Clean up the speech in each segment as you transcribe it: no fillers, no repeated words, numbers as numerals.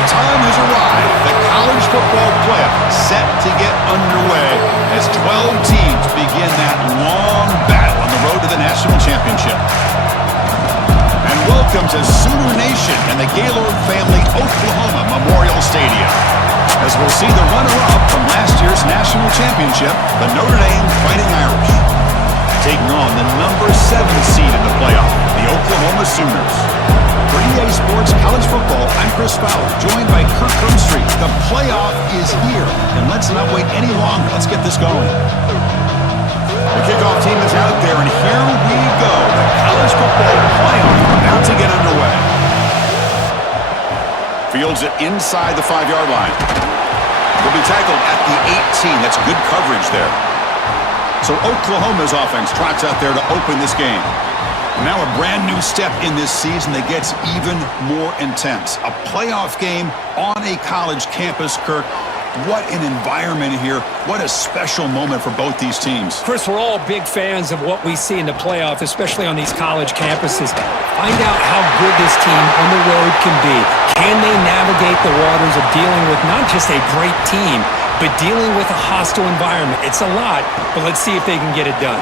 The time has arrived. The college football playoff set to get underway as 12 teams begin that long battle on the road to the national championship. And welcome to Sooner Nation and the Gaylord Family Oklahoma Memorial Stadium, as we'll see the runner-up from last year's national championship, the Notre Dame Fighting Irish, taking on the number 7 seed in the playoff, the Oklahoma Sooners. For EA Sports College Football, I'm Chris Fowler, joined by Kirk Hermstreet. The playoff is here, and let's not wait any longer. Let's get this going. The kickoff team is out there, and here we go. The college football playoff about to get underway. Fields it inside the 5-yard line. Will be tackled at the 18. That's good coverage there. So Oklahoma's offense trots out there to open this game. Now a brand new step in this season that gets even more intense. A playoff game on a college campus, Kirk. What an environment here. What a special moment for both these teams. Chris, we're all big fans of what we see in the playoff, especially on these college campuses. Find out how good this team on the road can be. Can they navigate the waters of dealing with not just a great team, but dealing with a hostile environment? It's a lot, but let's see if they can get it done.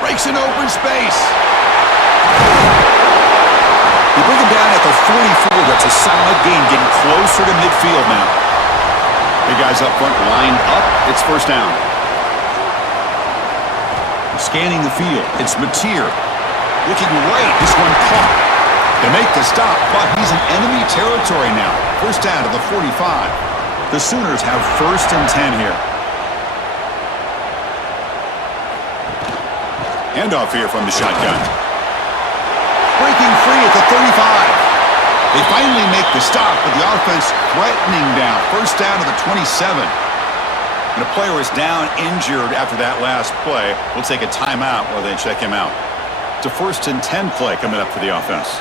Breaks in open space. You bring him down at the 44. That's a solid gain, getting closer to midfield now. The guys up front lined up. It's first down. Scanning the field. It's Mateer. Looking right. This one caught. They make the stop, but he's in enemy territory now. First down to the 45. The Sooners have first and 10 here. Handoff here from the shotgun. Breaking free at the 35. They finally make the stop, but the offense threatening down. First down to the 27. And a player is down injured after that last play. We'll take a timeout while they check him out. It's a first and 10 play coming up for the offense.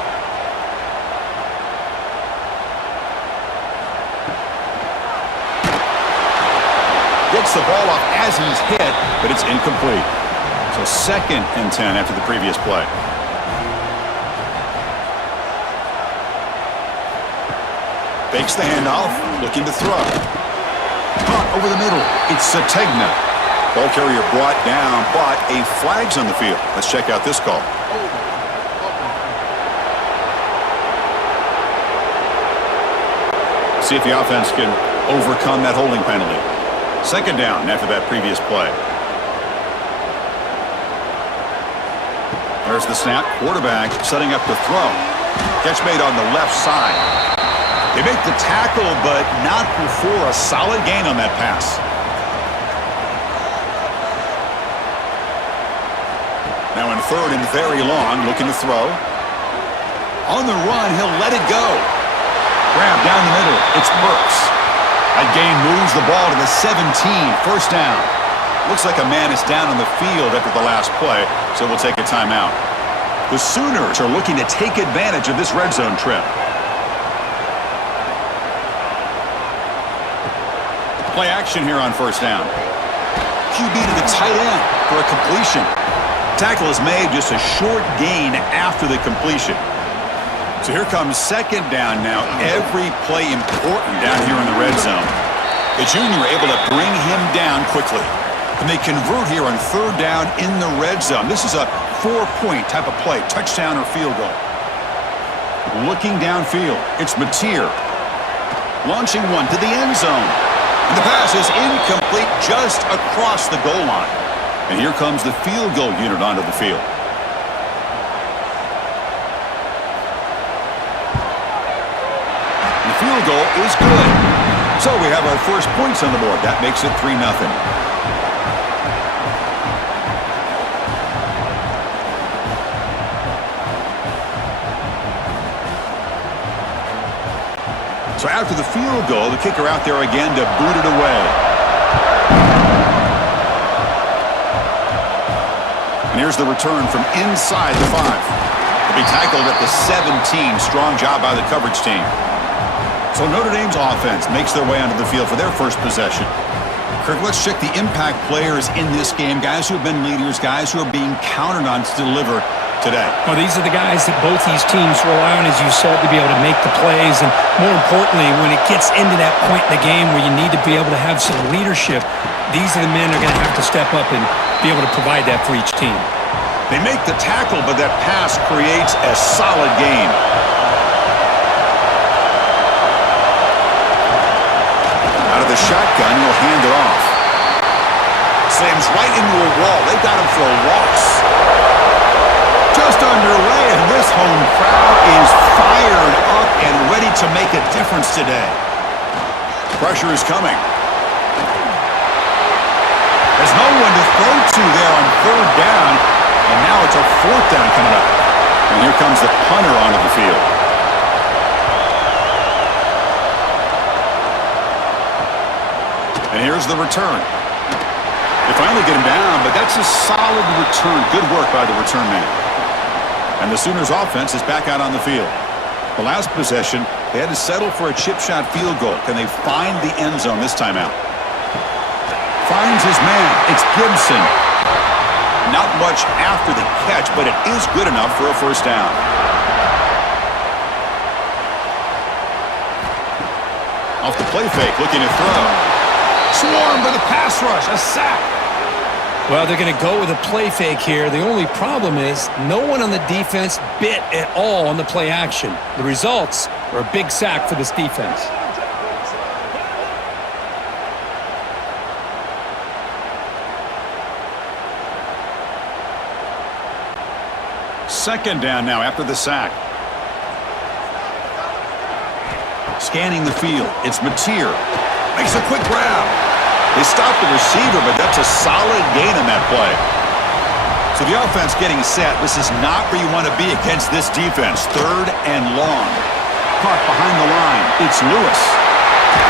Gets the ball off as he's hit, but it's incomplete. So second and 10 after the previous play. Fakes the handoff, looking to throw. Caught over the middle. It's Sategna. Ball carrier brought down, but a flag's on the field. Let's check out this call. See if the offense can overcome that holding penalty. Second down after that previous play. There's the snap. Quarterback setting up to throw. Catch made on the left side. They make the tackle, but not before a solid gain on that pass. Now in third and very long, looking to throw. On the run, he'll let it go. Grab down the middle. It's Burks. That gain moves the ball to the 17. First down. Looks like a man is down on the field after the last play, so we'll take a timeout. The Sooners are looking to take advantage of this red zone trip. Play action here on first down. QB to the tight end for a completion. Tackle is made, just a short gain after the completion. So here comes second down now. Every play important down here in the red zone. The junior able to bring him down quickly. And they convert here on third down in the red zone. This is a 4-point type of play, touchdown or field goal. Looking downfield, it's Mateer. Launching one to the end zone. And the pass is incomplete just across the goal line. And here comes the field goal unit onto the field. The field goal is good. So we have our first points on the board. That makes it 3-0. So after the field goal, the kicker out there again to boot it away. And here's the return from inside the 5. He'll be tackled at the 17. Strong job by the coverage team. So Notre Dame's offense makes their way onto the field for their first possession. Kirk, let's check the impact players in this game. Guys who have been leaders, guys who are being counted on to deliver. today? Well, these are the guys that both these teams rely on, as you said, to be able to make the plays. And more importantly, when it gets into that point in the game where you need to be able to have some leadership, these are the men that are going to have to step up and be able to provide that for each team. They make the tackle, but that pass creates a solid gain. Out of the shotgun, he'll hand it off. Slams right into a wall. They got him for a loss. Just underway, and this home crowd is fired up and ready to make a difference today. Pressure is coming. There's no one to throw to there on third down, and now it's a fourth down coming up. And here comes the punter onto the field. And here's the return. They finally get him down, but that's a solid return. Good work by the return man. And the Sooners offense is back out on the field. The last possession, they had to settle for a chip shot field goal. Can they find the end zone this time out? Finds his man. It's Gibson. Not much after the catch, but it is good enough for a first down. Off the play fake, looking to throw. Swarmed by the pass rush. A sack. Well, they're going to go with a play fake here. The only problem is no one on the defense bit at all on the play action. The results are a big sack for this defense. Second down now after the sack. Scanning the field. It's Mateer. Makes a quick grab. They stop the receiver, but that's a solid gain on that play. So the offense getting set. This is not where you want to be against this defense. Third and long. Caught behind the line. It's Lewis.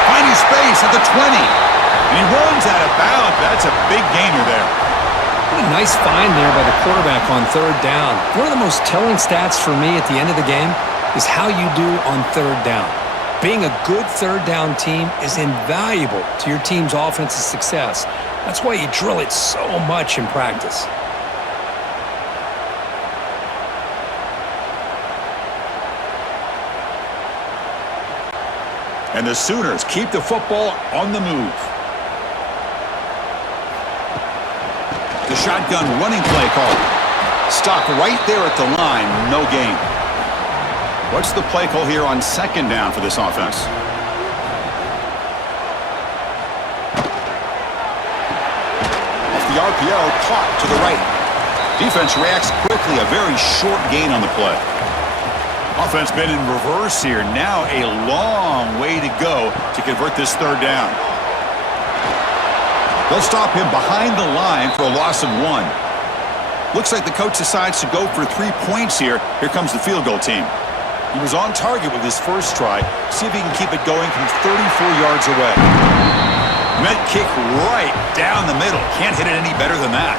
Finding space at the 20. And he runs out of bounds. That's a big gainer there. What a nice find there by the quarterback on third down. One of the most telling stats for me at the end of the game is how you do on third down. Being a good third down team is invaluable to your team's offensive success. That's why you drill it so much in practice. And the Sooners keep the football on the move. The shotgun running play call. Stop right there at the line. No gain. What's the play call here on second down for this offense? Off the RPO, caught to the right. Defense reacts quickly. A very short gain on the play. Offense been in reverse here. Now a long way to go to convert this third down. They'll stop him behind the line for a loss of 1. Looks like the coach decides to go for 3 points here. Here comes the field goal team. He was on target with his first try. See if he can keep it going from 34 yards away. Met kick right down the middle. Can't hit it any better than that.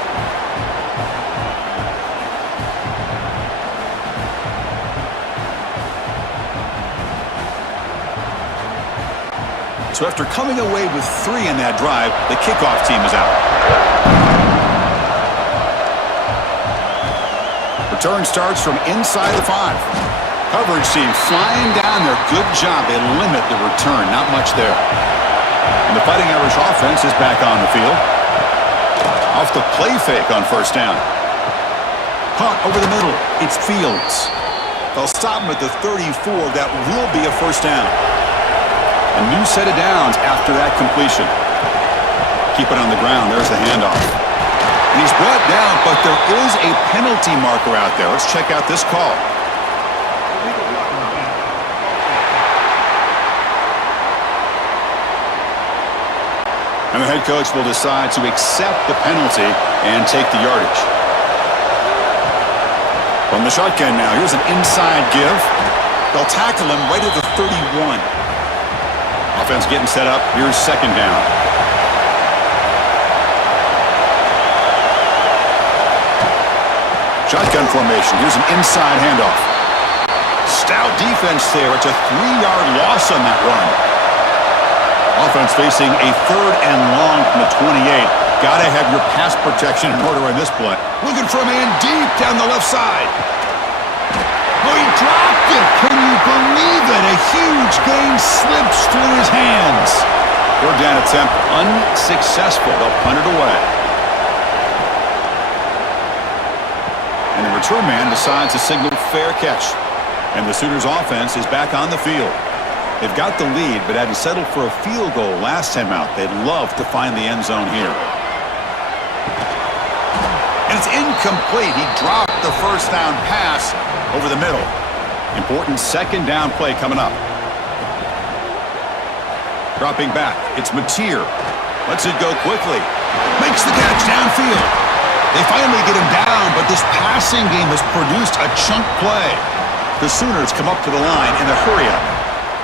So after coming away with 3 in that drive, the kickoff team is out. Return starts from inside the 5. Coverage team flying down there. Good job. They limit the return. Not much there. And the Fighting Irish offense is back on the field. Off the play fake on first down. Caught over the middle. It's Fields. They'll stop him at the 34. That will be a first down. A new set of downs after that completion. Keep it on the ground. There's the handoff. And he's brought down, but there is a penalty marker out there. Let's check out this call. And the head coach will decide to accept the penalty and take the yardage. From the shotgun now, here's an inside give. They'll tackle him right at the 31. Offense getting set up. Here's second down. Shotgun formation. Here's an inside handoff. Stout defense there. It's a 3-yard loss on that run. Offense facing a third and long from the 28. got to have your pass protection in order on this play. Looking for a man deep down the left side. Oh, he dropped it. Can you believe it? A huge gain slips through his hands. Third down attempt unsuccessful. They'll punt it away. And the return man decides to signal fair catch. And the Sooners offense is back on the field. They've got the lead, but had to settle for a field goal last time out. They'd love to find the end zone here. And it's incomplete. He dropped the first down pass over the middle. Important second down play coming up. Dropping back. It's Mateer. Lets it go quickly. Makes the catch downfield. They finally get him down, but this passing game has produced a chunk play. The Sooners come up to the line in a hurry-up.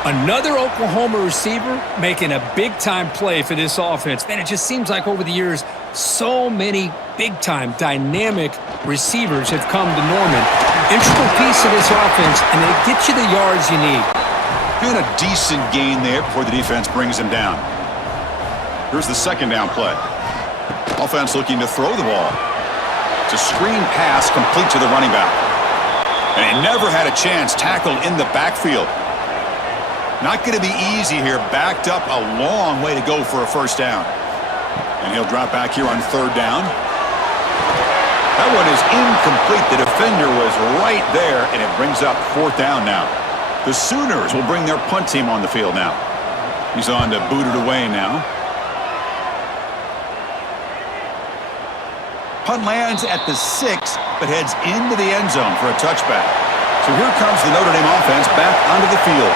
Another Oklahoma receiver making a big-time play for this offense. Man, it just seems like over the years, so many big-time, dynamic receivers have come to Norman. Integral piece of this offense, and they get you the yards you need. And a decent gain there before the defense brings him down. Here's the second down play. Offense looking to throw the ball. It's a screen pass complete to the running back. And he never had a chance tackled in the backfield. Not going to be easy here. Backed up a long way to go for a first down. And he'll drop back here on third down. That one is incomplete. The defender was right there, and it brings up fourth down now. The Sooners will bring their punt team on the field now. He's on to boot it away now. Punt lands at the 6, but heads into the end zone for a touchback. So here comes the Notre Dame offense back onto the field.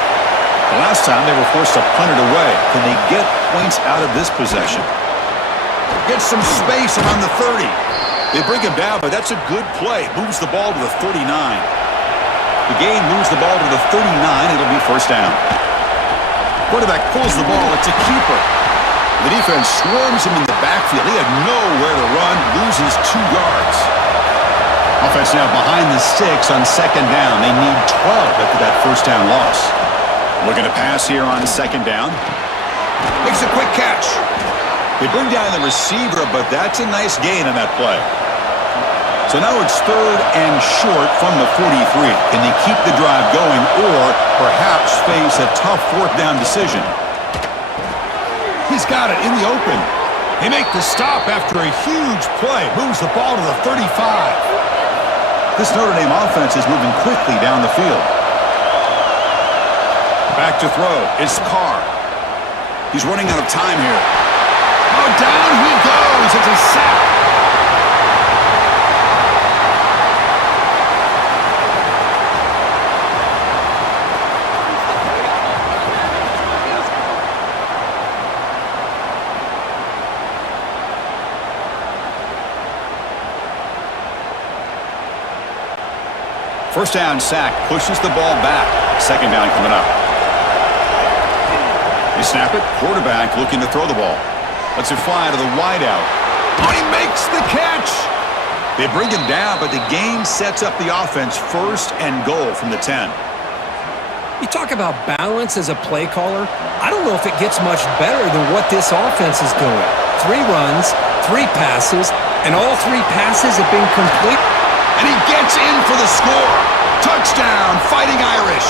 The last time they were forced to punt it away. Can they get points out of this possession? Get some space around the 30. They bring him down, but that's a good play. Moves the ball to the 39. The gain moves the ball to the 39. It'll be first down. Quarterback pulls the ball. It's a keeper. The defense swarms him in the backfield. He had nowhere to run. Loses 2 yards. Offense now behind the 6 on second down. They need 12 after that first down loss. Looking to pass here on second down. Makes a quick catch. They bring down the receiver, but that's a nice gain on that play. So now it's third and short from the 43. Can they keep the drive going or perhaps face a tough fourth down decision? He's got it in the open. They make the stop after a huge play. Moves the ball to the 35. This Notre Dame offense is moving quickly down the field. Back to throw. It's Carr. He's running out of time here. Oh, down he goes. It's a sack. First down sack. Pushes the ball back. Second down coming up. They snap it. Quarterback looking to throw the ball. Lets it fly to the wideout. Oh, he makes the catch. They bring him down, but the game sets up the offense first and goal from the 10. You talk about balance as a play caller. I don't know if it gets much better than what this offense is doing. 3 runs, 3 passes, and all 3 passes have been complete. And he gets in for the score. Touchdown, Fighting Irish.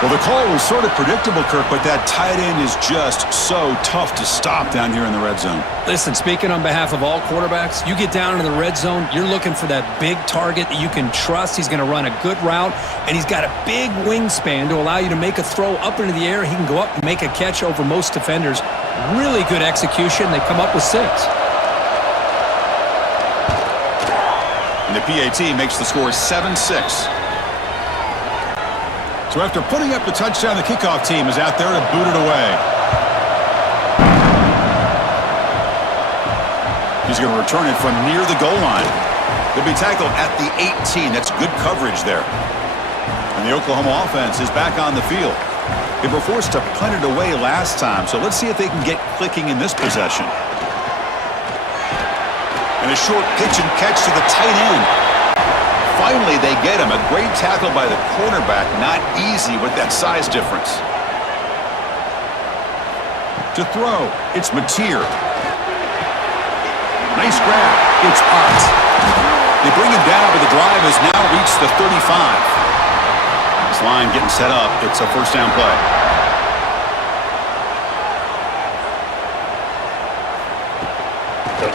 Well, the call was sort of predictable, Kirk, but that tight end is just so tough to stop down here in the red zone. Listen, speaking on behalf of all quarterbacks, you get down into the red zone, you're looking for that big target that you can trust. He's going to run a good route, and he's got a big wingspan to allow you to make a throw up into the air. He can go up and make a catch over most defenders. Really good execution. They come up with 6. And the PAT makes the score 7-6. So after putting up the touchdown, the kickoff team is out there to boot it away. He's going to return it from near the goal line. They'll be tackled at the 18. That's good coverage there. And the Oklahoma offense is back on the field. They were forced to punt it away last time, so let's see if they can get clicking in this possession. And a short pitch and catch to the tight end. Finally, they get him. A great tackle by the cornerback. Not easy with that size difference. To throw, it's Mateer. Nice grab. It's Art. They bring him down, but the drive has now reached the 35. This line getting set up. It's a first down play.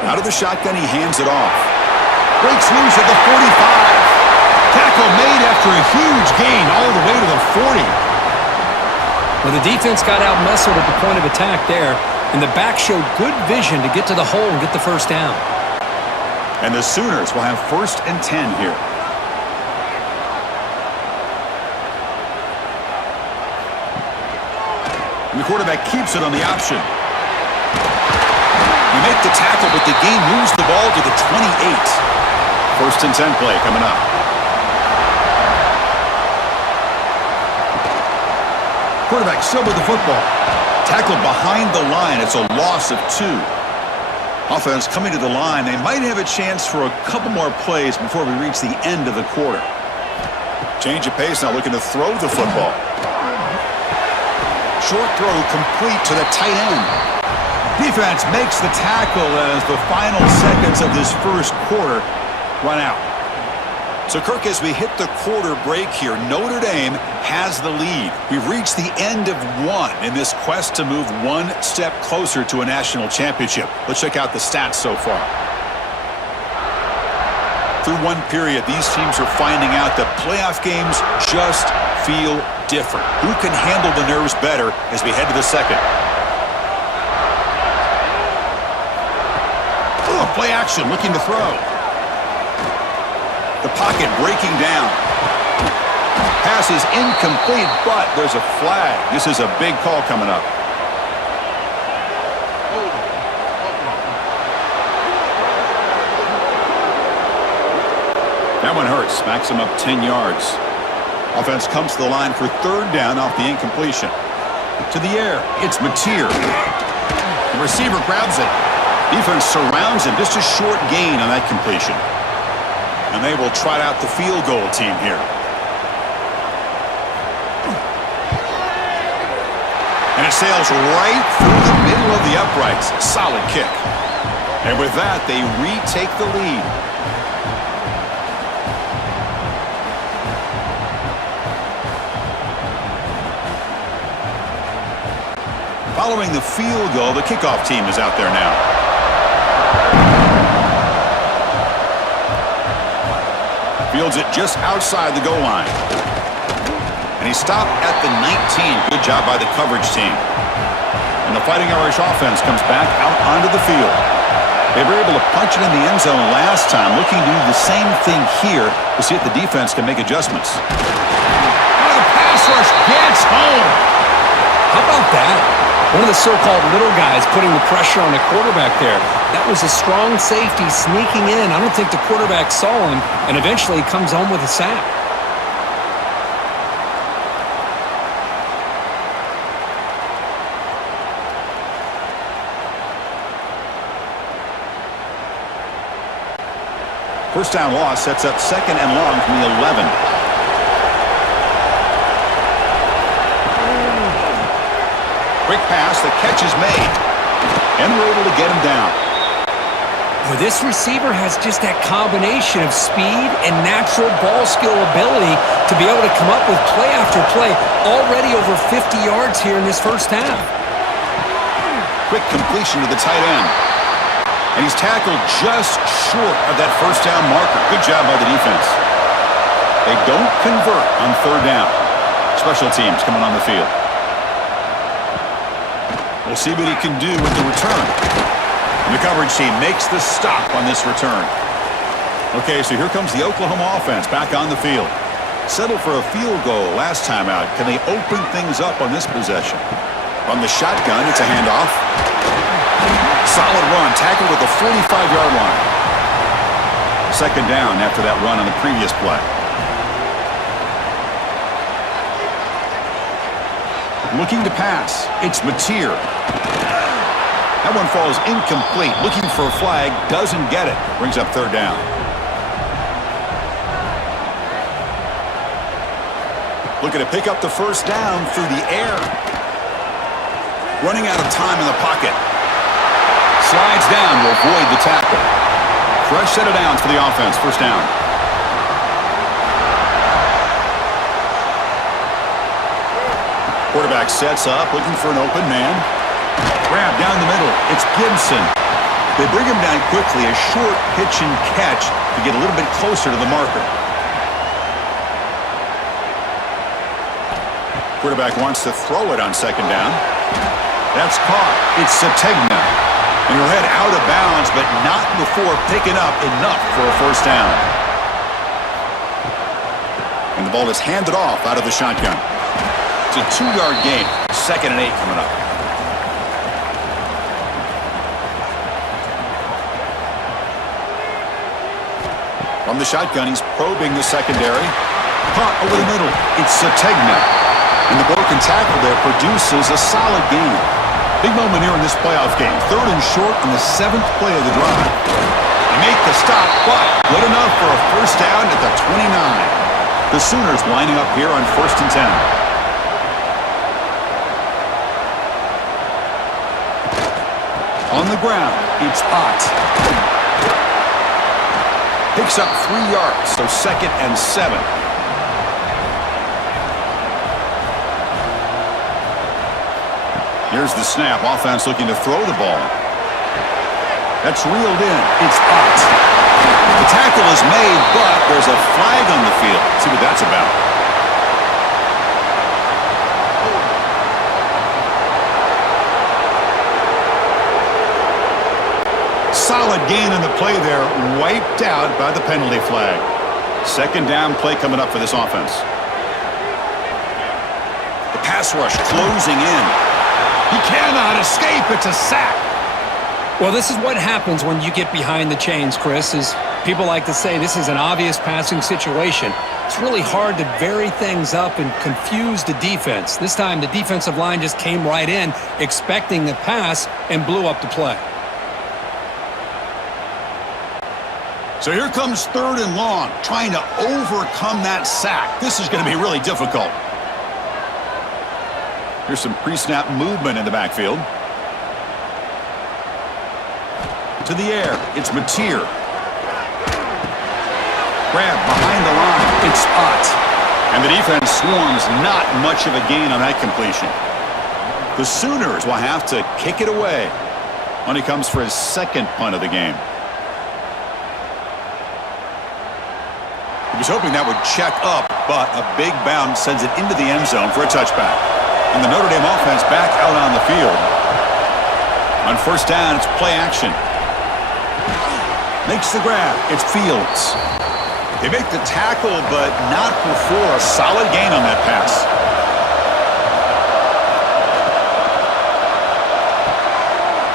Out of the shotgun, he hands it off. Breaks loose at the 45. Tackle made after a huge gain all the way to the 40. Well, the defense got out-muscled at the point of attack there, and the back showed good vision to get to the hole and get the first down. And the Sooners will have 1st and 10 here. And the quarterback keeps it on the option. You make the tackle, but the game moves the ball to the 28. 1st and 10 play coming up. Quarterback still with the football. Tackled behind the line. It's a loss of 2. Offense coming to the line. They might have a chance for a couple more plays before we reach the end of the quarter. Change of pace now, looking to throw the football. Short throw complete to the tight end. Defense makes the tackle as the final seconds of this first quarter run out. So, Kirk, as we hit the quarter break here, Notre Dame has the lead. We've reached the end of one in this quest to move one step closer to a national championship. Let's check out the stats so far. Through one period, these teams are finding out that playoff games just feel different. Who can handle the nerves better as we head to the second? Oh, play action, looking to throw. The pocket breaking down. Pass is incomplete, but there's a flag. This is a big call coming up. That one hurts. Smacks him up 10 yards. Offense comes to the line for 3rd down off the incompletion. To the air. It's Mateer. The receiver grabs it. Defense surrounds him. Just a short gain on that completion. And they will trot out the field goal team here. And it sails right through the middle of the uprights. Solid kick. And with that, they retake the lead. Following the field goal, the kickoff team is out there now. Fields it just outside the goal line. And he stopped at the 19. Good job by the coverage team. And the Fighting Irish offense comes back out onto the field. They were able to punch it in the end zone last time, looking to do the same thing here to see if the defense can make adjustments. Oh, the pass rush gets home. How about that? One of the so-called little guys putting the pressure on the quarterback there. That was a strong safety sneaking in. I don't think the quarterback saw him, and eventually comes home with a sack. First down loss sets up 2nd and long from the 11. Quick pass, the catch is made. And we're able to get him down. Well, this receiver has just that combination of speed and natural ball skill ability to be able to come up with play after play. Already over 50 yards here in this first half. Quick completion to the tight end. And he's tackled just short of that first down marker. Good job by the defense. They don't convert on 3rd down. Special teams coming on the field. We'll see what he can do with the return. And the coverage team makes the stop on this return. Okay, so here comes the Oklahoma offense back on the field. Settled for a field goal last time out. Can they open things up on this possession? From the shotgun, it's a handoff. Solid run, tackled at the 45-yard line. 2nd down after that run on the previous play. Looking to pass. It's Mateer. That one falls incomplete. Looking for a flag. Doesn't get it. Brings up 3rd down. Looking to pick up the first down through the air. Running out of time in the pocket. Slides down to avoid the tackle. Fresh set of downs for the offense. First down. Quarterback sets up, looking for an open man. Grab down the middle. It's Gibson. They bring him down quickly. A short pitch and catch to get a little bit closer to the marker. Quarterback wants to throw it on second down. That's caught. It's Sategna. And he'll head out of bounds, but not before picking up enough for a first down. And the ball is handed off out of the shotgun. It's a 2-yard gain. 2nd and 8 coming up. From the shotgun, he's probing the secondary. Caught over the middle. It's Sategna. And the broken tackle there produces a solid gain. Big moment here in this playoff game. 3rd and short on the 7th play of the drive. They make the stop, but good enough for a first down at the 29. The Sooners lining up here on 1st and 10. On the ground, it's Ott. Picks up 3 yards, so 2nd and 7. Here's the snap. Offense looking to throw the ball. That's reeled in. It's Ott. The tackle is made, but there's a flag on the field. Let's see what that's about. Solid gain on the play there, wiped out by the penalty flag. 2nd down play coming up for this offense. The pass rush closing in. He cannot escape. It's a sack. Well, this is what happens when you get behind the chains, Chris, is people like to say this is an obvious passing situation. It's really hard to vary things up and confuse the defense. This time the defensive line just came right in expecting the pass and blew up the play. So here comes 3rd and long, trying to overcome that sack. This is going to be really difficult. Here's some pre-snap movement in the backfield. To the air, it's Mateer. Grab behind the line, it's Ott. And the defense swarms, not much of a gain on that completion. The Sooners will have to kick it away when he comes for his 2nd punt of the game. He was hoping that would check up, but a big bounce sends it into the end zone for a touchback. And the Notre Dame offense back out on the field. On 1st down, it's play action. Makes the grab. It's Fields. They make the tackle, but not before a solid gain on that pass.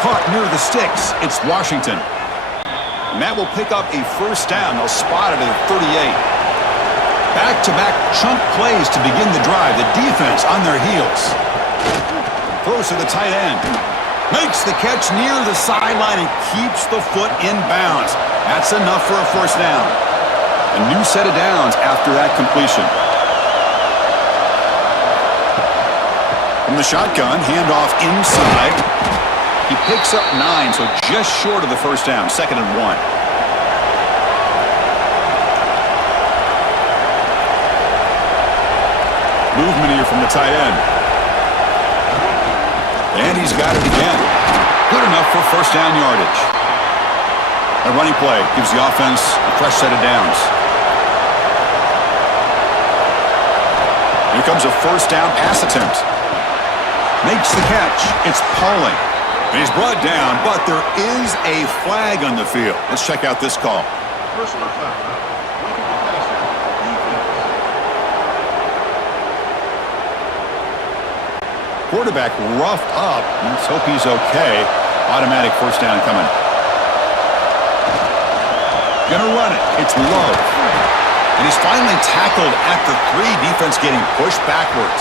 Caught near the sticks. It's Washington. And that will pick up a first down. They'll spot it at 38. Back-to-back chunk plays to begin the drive. The defense on their heels. Throws to the tight end. Makes the catch near the sideline and keeps the foot in bounds. That's enough for a first down. A new set of downs after that completion. From the shotgun, handoff inside. He picks up 9, so just short of the first down, 2nd and 1. Movement here from the tight end. And he's got it again. Good enough for first down yardage. A running play gives the offense a fresh set of downs. Here comes a first down pass attempt. Makes the catch. It's Pauling. And he's brought down, but there is a flag on the field. Let's check out this call. Personal foul. Quarterback roughed up. Let's hope he's okay. Automatic first down coming. Gonna run it. It's Love. And he's finally tackled at the 3. Defense getting pushed backwards.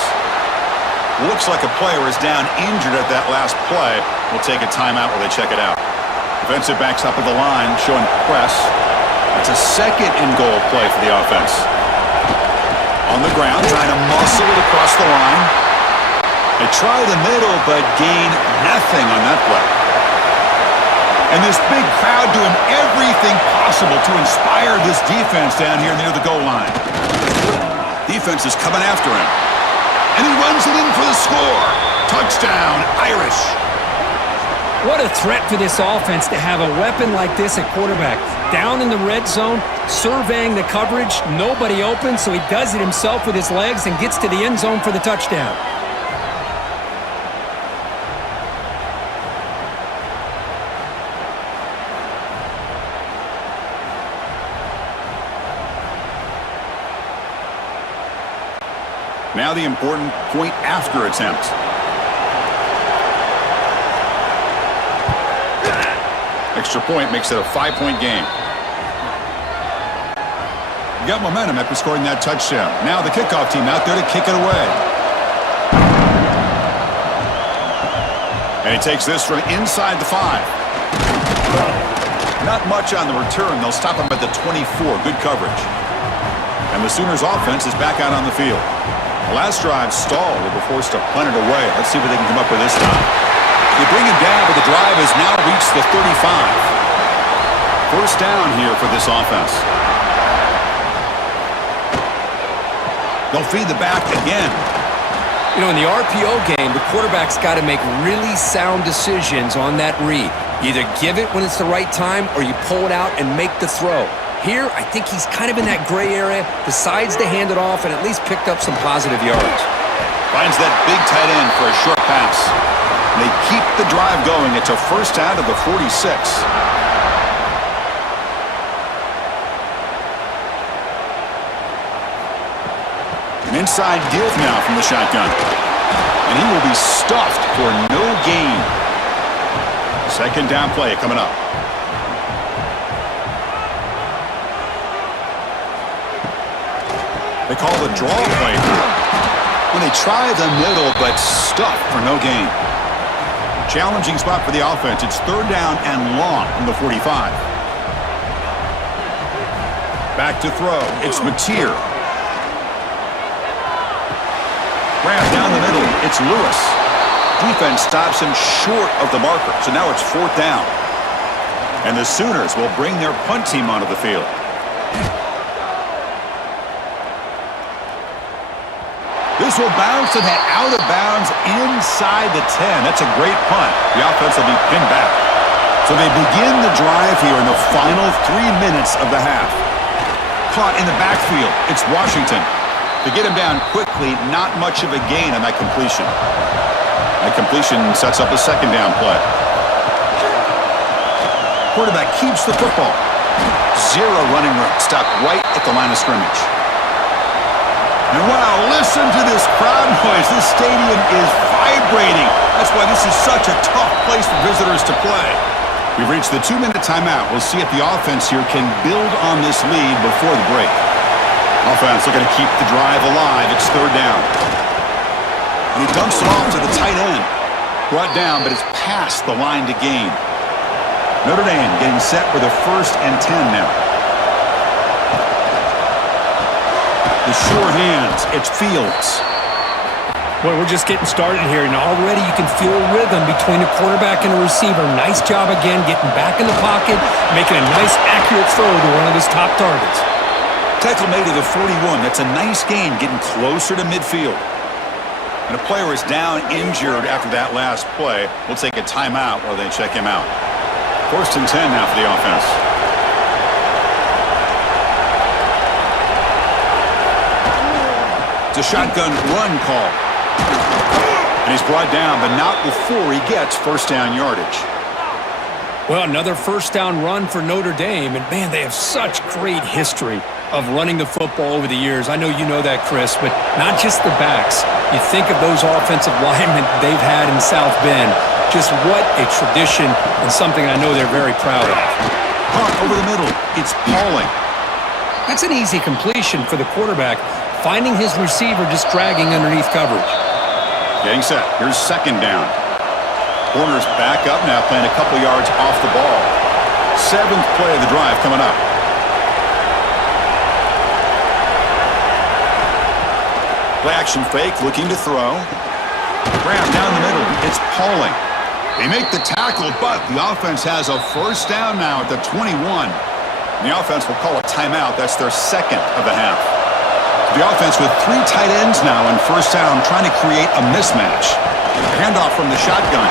Looks like a player is down injured at that last play. We'll take a timeout while they check it out. Defensive backs up at the line, showing press. It's a 2nd and goal play for the offense. On the ground, trying to muscle it across the line. They try the middle, but gain nothing on that play. And this big crowd doing everything possible to inspire this defense down here near the goal line. Defense is coming after him. And he runs it in for the score. Touchdown, Irish. What a threat for this offense to have a weapon like this at quarterback. Down in the red zone, surveying the coverage, nobody open, so he does it himself with his legs and gets to the end zone for the touchdown. Now the important point after attempt. Extra point makes it a 5-point game. You got momentum after scoring that touchdown. Now the kickoff team out there to kick it away. And he takes this from inside the 5. Not much on the return. They'll stop him at the 24. Good coverage. And the Sooners offense is back out on the field. The last drive stalled. They were forced to punt it away. Let's see what they can come up with this time. They bring it down, but the drive has now reached the 35. First down here for this offense. They'll feed the back again. You know, in the RPO game, the quarterback's got to make really sound decisions on that read. You either give it when it's the right time or you pull it out and make the throw. Here, I think he's kind of in that gray area, decides to hand it off and at least picked up some positive yards. Finds that big tight end for a short pass. And they keep the drive going. It's a first down to the 46. An inside give now from the shotgun. And he will be stuffed for no gain. Second down play coming up. They call the draw play here. When they try the middle, but stuffed for no gain. Challenging spot for the offense. It's third down and long from the 45. Back to throw. It's Mateer. Grab down the middle. It's Lewis. Defense stops him short of the marker. So now it's fourth down. And the Sooners will bring their punt team onto the field. This will bounce and head out of bounds inside the 10. That's a great punt. The offense will be pinned back. So they begin the drive here in the final 3 minutes of the half. Caught in the backfield. It's Washington. To get him down quickly, not much of a gain on that completion. That completion sets up a second down play. Quarterback keeps the football. Zero running room. Stopped right at the line of scrimmage. And wow, listen to this crowd noise. This stadium is vibrating. That's why this is such a tough place for visitors to play. We've reached the 2-minute timeout. We'll see if the offense here can build on this lead before the break. Offense looking to keep the drive alive. It's third down. And he dumps it off to the tight end. Brought down, but it's past the line to gain. Notre Dame getting set for the 1st and 10 now. The sure hands, it's Fields. Boy, we're just getting started here, and already you can feel a rhythm between the quarterback and the receiver. Nice job again, getting back in the pocket, making a nice, accurate throw to one of his top targets. Tackle made to the 41. That's a nice gain, getting closer to midfield. And a player is down injured after that last play. We'll take a timeout while they check him out. 1st and 10 now for the offense. It's a shotgun run call. And he's brought down, but not before he gets first down yardage. Well, another first down run for Notre Dame, and man, they have such great history of running the football over the years. I know you know that, Chris, but not just the backs. You think of those offensive linemen they've had in South Bend. Just what a tradition and something I know they're very proud of. Punt over the middle. It's Pauling. That's an easy completion for the quarterback, finding his receiver just dragging underneath coverage. Getting set. Here's second down. Corners back up now, playing a couple yards off the ball. 7th play of the drive coming up. Play action fake, looking to throw. Grab down the middle. It's Pauling. They make the tackle, but the offense has a first down now at the 21. The offense will call a timeout. That's their second of the half. The offense with 3 tight ends now in first down, trying to create a mismatch. Handoff from the shotgun.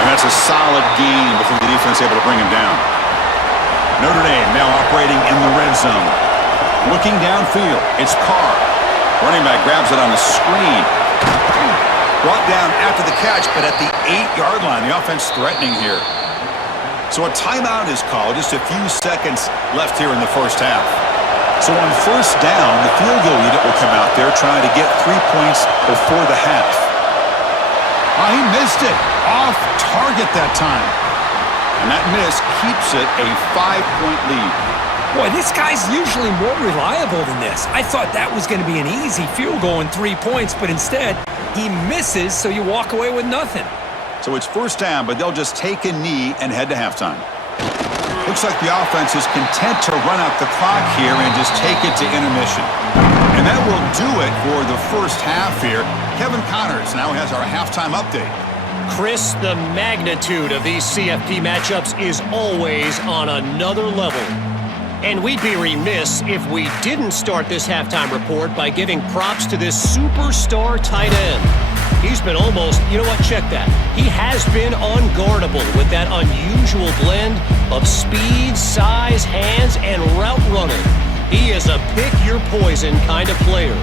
And that's a solid gain before the defense able to bring him down. Notre Dame now operating in the red zone. Looking downfield, it's Carr. Running back grabs it on the screen. Brought down after the catch, but at the 8-yard line. The offense threatening here. So a timeout is called. Just a few seconds left here in the first half. So on first down, the field goal unit will come out there trying to get 3 points before the half. Oh, he missed it. Off target that time. And that miss keeps it a 5-point lead. Boy, this guy's usually more reliable than this. I thought that was going to be an easy field goal in 3 points, but instead, he misses, so you walk away with nothing. So it's first down, but they'll just take a knee and head to halftime. Looks like the offense is content to run out the clock here and just take it to intermission. And that will do it for the first half here. Kevin Connors now has our halftime update. Chris, the magnitude of these CFP matchups is always on another level. And we'd be remiss if we didn't start this halftime report by giving props to this superstar tight end. He's been almost, you know what, check that. He has been unguardable with that unusual blend of speed, size, hands, and route running. He is a pick-your-poison kind of player.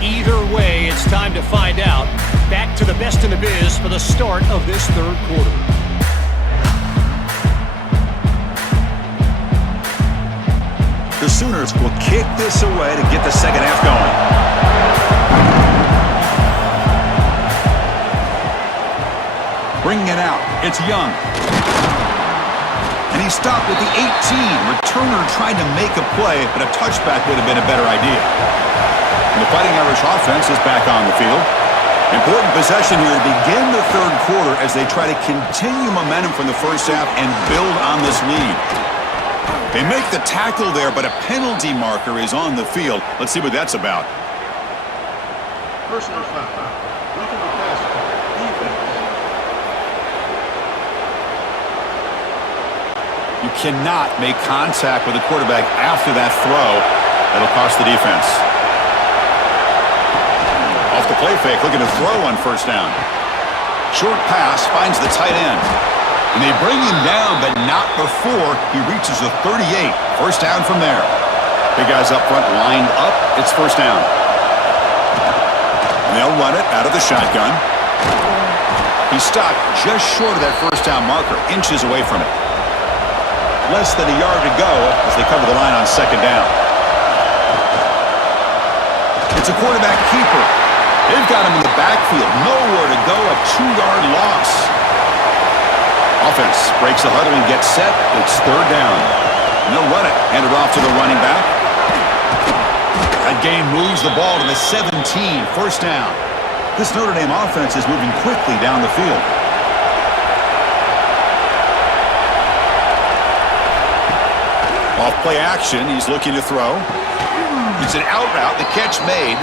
Either way, it's time to find out. Back to the best in the biz for the start of this third quarter. The Sooners will kick this away to get the second half going. Bringing it out, it's Young. And he stopped at the 18. Returner trying to make a play, but a touchback would have been a better idea. And the Fighting Irish offense is back on the field. Important possession here to begin the third quarter as they try to continue momentum from the first half and build on this lead. They make the tackle there, but a penalty marker is on the field. Let's see what that's about. Personal foul. Roughing the passer. Defense. You cannot make contact with the quarterback after that throw. That'll cost the defense. Off the play fake, looking to throw on first down. Short pass finds the tight end. And they bring him down, but not before he reaches the 38. First down from there. Big guys up front lined up. It's first down. And they'll run it out of the shotgun. He stopped just short of that first down marker, inches away from it. Less than a yard to go as they cover the line on second down. It's a quarterback keeper. They've got him in the backfield. Nowhere to go, a 2-yard loss. Offense breaks the huddle and gets set. It's third down. And they'll run it. Hand it off to the running back. That gain moves the ball to the 17. First down. This Notre Dame offense is moving quickly down the field. Off play action. He's looking to throw. It's an out route. The catch made.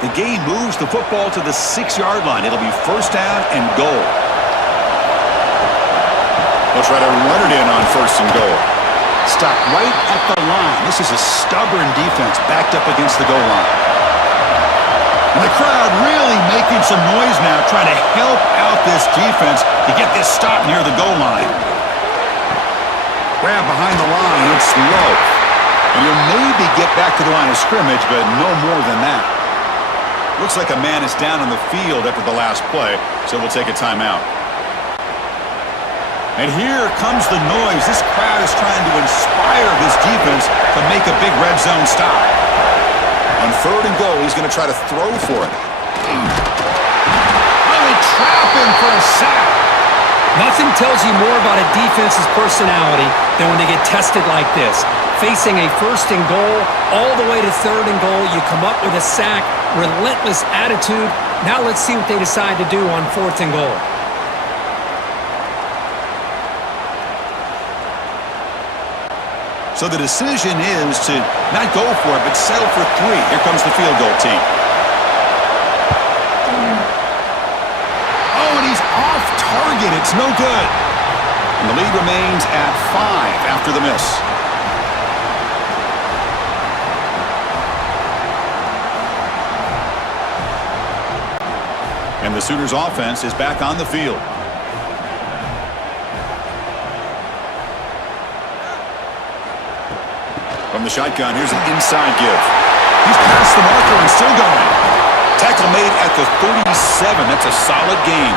The gain moves the football to the 6-yard line. It'll be first down and goal. They'll try to run it in on first and goal. Stop right at the line. This is a stubborn defense backed up against the goal line. And the crowd really making some noise now, trying to help out this defense to get this stop near the goal line. Grab behind the line, it's low. And you'll maybe get back to the line of scrimmage, but no more than that. Looks like a man is down on the field after the last play, so we'll take a timeout. And here comes the noise. This crowd is trying to inspire this defense to make a big red zone stop. On third and goal, he's going to try to throw for it. Oh, they trap him for a sack. Nothing tells you more about a defense's personality than when they get tested like this. Facing a first and goal, all the way to third and goal, you come up with a sack, relentless attitude. Now let's see what they decide to do on fourth and goal. So the decision is to not go for it, but settle for 3. Here comes the field goal team. Oh, and he's off It's no good. And the lead remains at 5 after the miss. And the Sooners offense is back on the field. From the shotgun, here's an inside give. He's past the marker and still going. Tackle made at the 37. That's a solid gain.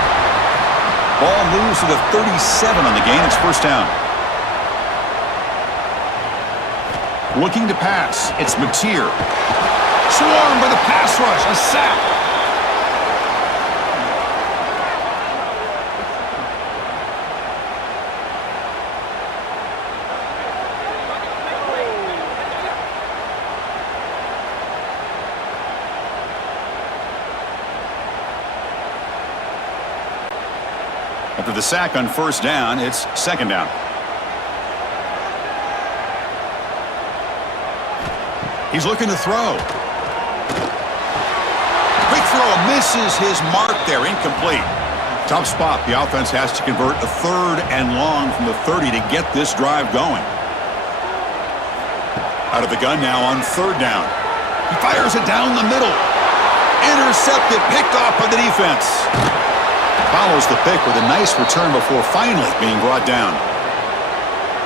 Ball moves to the 37 on the gain. It's first down. Looking to pass. It's Mateer. Swarmed by the pass rush. A sack. After the sack on first down, it's second down. He's looking to throw. Quick throw, misses his mark there, incomplete. Tough spot. The offense has to convert a 3rd and long from the 30 to get this drive going. Out of the gun now on 3rd down. He fires it down the middle. Intercepted, picked off by the defense. Follows the pick with a nice return before finally being brought down.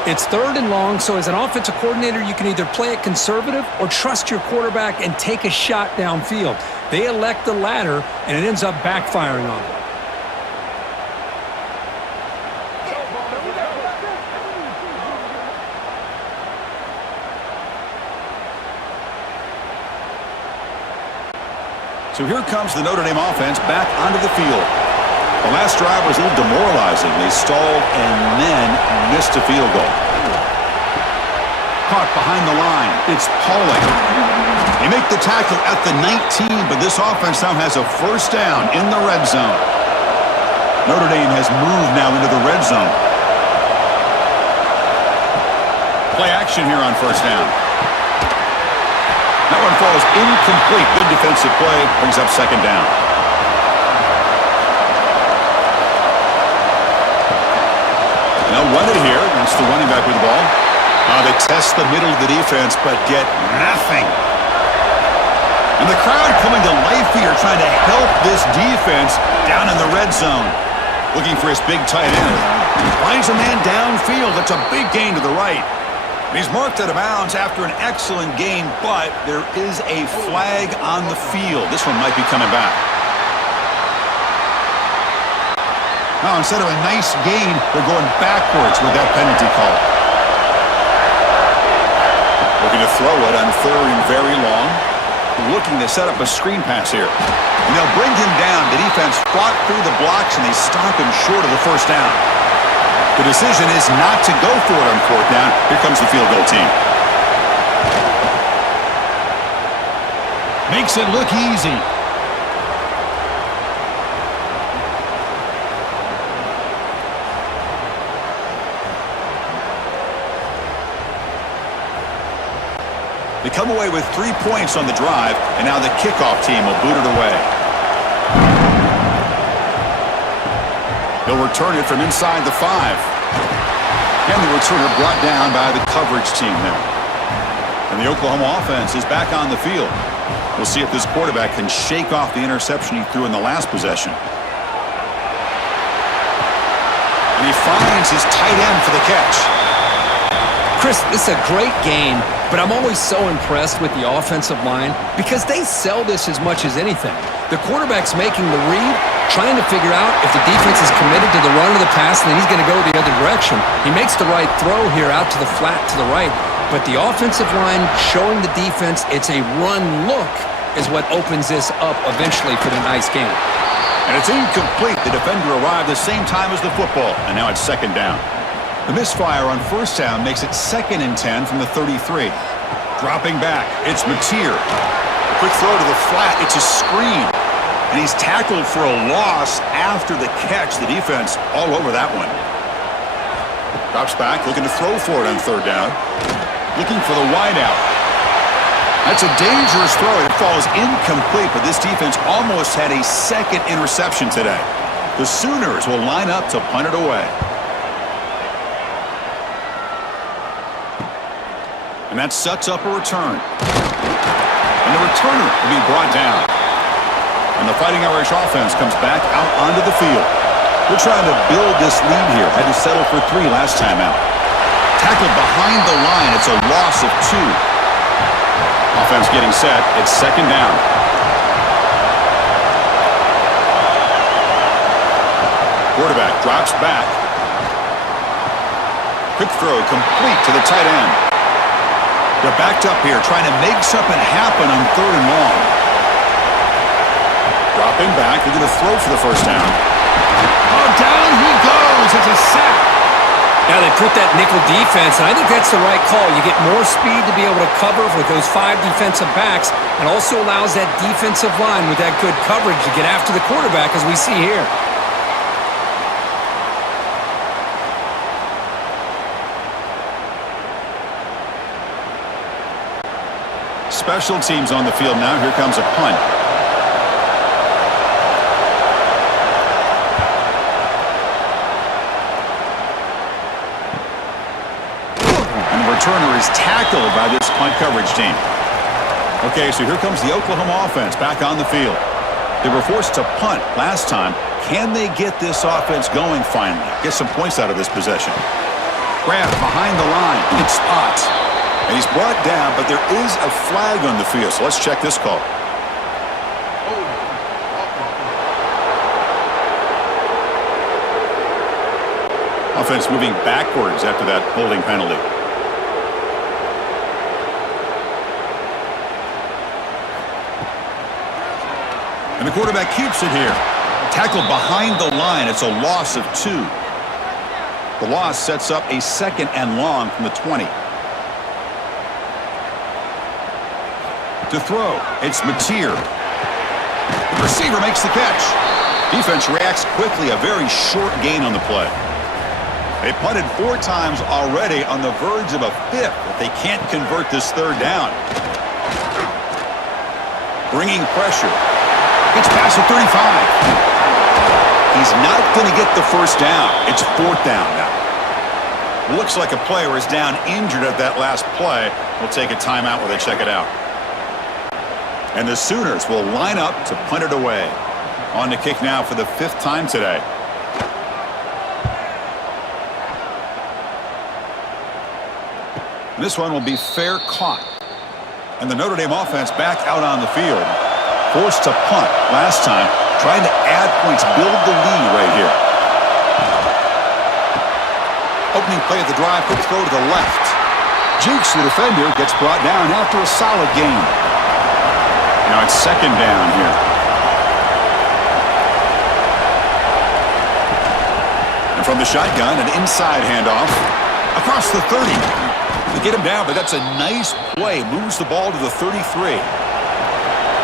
It's 3rd and long, so as an offensive coordinator, you can either play it conservative or trust your quarterback and take a shot downfield. They elect the latter, and it ends up backfiring on them. So here comes the Notre Dame offense back onto the field. The last drive was a little demoralizing. They stalled and then missed a field goal. Caught behind the line. It's Pauling. They make the tackle at the 19, but this offense now has a first down in the red zone. Notre Dame has moved now into the red zone. Play action here on first down. That one falls incomplete. Good defensive play. Brings up second down. They'll run it here. That's the running back with the ball. They test the middle of the defense, but get nothing. And the crowd coming to life here, trying to help this defense down in the red zone. Looking for his big tight end. Finds a man downfield. That's a big gain to the right. He's marked out of bounds after an excellent game, but there is a flag on the field. This one might be coming back. Now, instead of a nice gain, they're going backwards with that penalty call. Looking to throw it on 3rd and very long. Looking to set up a screen pass here. And they'll bring him down. The defense fought through the blocks, and they stop him short of the first down. The decision is not to go for it on 4th down. Here comes the field goal team. Makes it look easy. They come away with 3 points on the drive, and now the kickoff team will boot it away. They'll return it from inside the 5. And the returner brought down by the coverage team there. And the Oklahoma offense is back on the field. We'll see if this quarterback can shake off the interception he threw in the last possession. And he finds his tight end for the catch. Chris, this is a great game, but I'm always so impressed with the offensive line because they sell this as much as anything. The quarterback's making the read, trying to figure out if the defense is committed to the run or the pass, and then he's going to go the other direction. He makes the right throw here out to the flat to the right, but the offensive line showing the defense it's a run look is what opens this up eventually for the nice game. And it's incomplete. The defender arrived the same time as the football, and now it's second down. The misfire on first down makes it 2nd and 10 from the 33. Dropping back, it's Mateer. Quick throw to the flat, it's a screen. And he's tackled for a loss after the catch. The defense all over that one. Drops back, looking to throw for it on 3rd down. Looking for the wideout. That's a dangerous throw. It falls incomplete, but this defense almost had a 2nd interception today. The Sooners will line up to punt it away. And that sets up a return. And the returner will be brought down. And the Fighting Irish offense comes back out onto the field. They're trying to build this lead here. Had to settle for 3 last time out. Tackled behind the line. It's a loss of 2. Offense getting set. It's second down. Quarterback drops back. Quick throw complete to the tight end. They're backed up here trying to make something happen on 3rd and long. Dropping back. They're going to throw for the first down. Oh, down he goes. It's a sack. Now they put that nickel defense, and I think that's the right call. You get more speed to be able to cover with those 5 defensive backs, and also allows that defensive line with that good coverage to get after the quarterback, as we see here. Special teams on the field now. Here comes a punt. And the returner is tackled by this punt coverage team. Okay, so here comes the Oklahoma offense back on the field. They were forced to punt last time. Can they get this offense going finally? Get some points out of this possession. Grab behind the line. It's spots. And he's brought down, but there is a flag on the field. So let's check this call. Offense moving backwards after that holding penalty. And the quarterback keeps it here. Tackled behind the line. It's a loss of 2. The loss sets up a 2nd and long from the 20. To throw, it's Mateer. The receiver makes the catch. Defense reacts quickly, a very short gain on the play. They punted 4 times already, on the verge of a 5th, but they can't convert this 3rd down. Bringing pressure. Gets past the 35. He's not going to get the first down. It's 4th down now. Looks like a player is down injured at that last play. We'll take a timeout while they check it out. And the Sooners will line up to punt it away. On to kick now for the 5th time today. This one will be fair caught. And the Notre Dame offense back out on the field. Forced to punt last time. Trying to add points, build the lead right here. Opening play of the drive, quick throw to the left. Jukes the defender, gets brought down after a solid gain. Now it's 2nd down here. And from the shotgun, an inside handoff. Across the 30. They get him down, but that's a nice play. Moves the ball to the 33.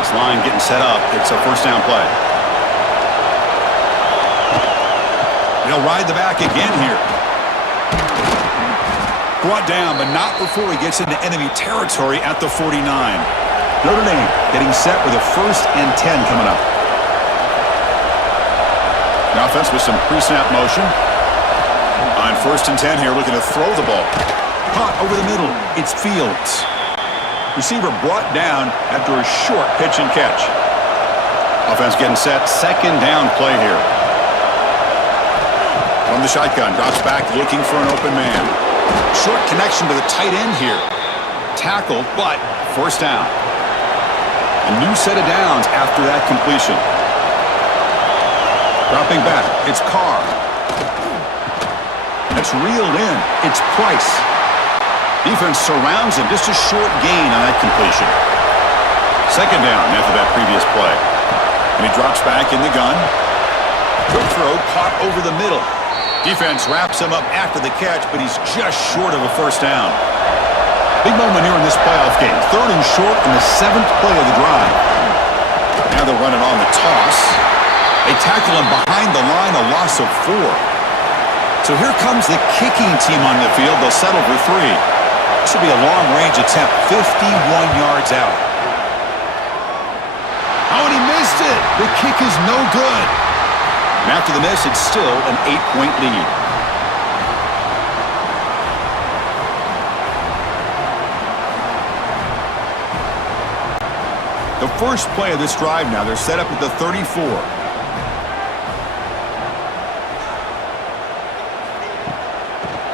This line getting set up. It's a 1st down play. He'll ride the back again here. Brought down, but not before he gets into enemy territory at the 49. Notre Dame getting set with a 1st and 10 coming up. The offense with some pre-snap motion. On 1st and 10 here, looking to throw the ball. Caught over the middle. It's Fields. Receiver brought down after a short pitch and catch. Offense getting set. 2nd down play here. From the shotgun, drops back looking for an open man. Short connection to the tight end here. Tackled, but 1st down. A new set of downs after that completion. Dropping back, it's Carr. That's reeled in. It's Price. Defense surrounds him. Just a short gain on that completion. 2nd down after that previous play. And he drops back in the gun. Quick throw caught over the middle. Defense wraps him up after the catch, but he's just short of a 1st down. Big moment here in this playoff game. 3rd and short in the 7th play of the drive. Now they're running on the toss. They tackle him behind the line, a loss of 4. So here comes the kicking team on the field. They'll settle for 3. This will be a long-range attempt, 51 yards out. Oh, and he missed it. The kick is no good. And after the miss, it's still an 8-point lead. The first play of this drive now, they're set up at the 34.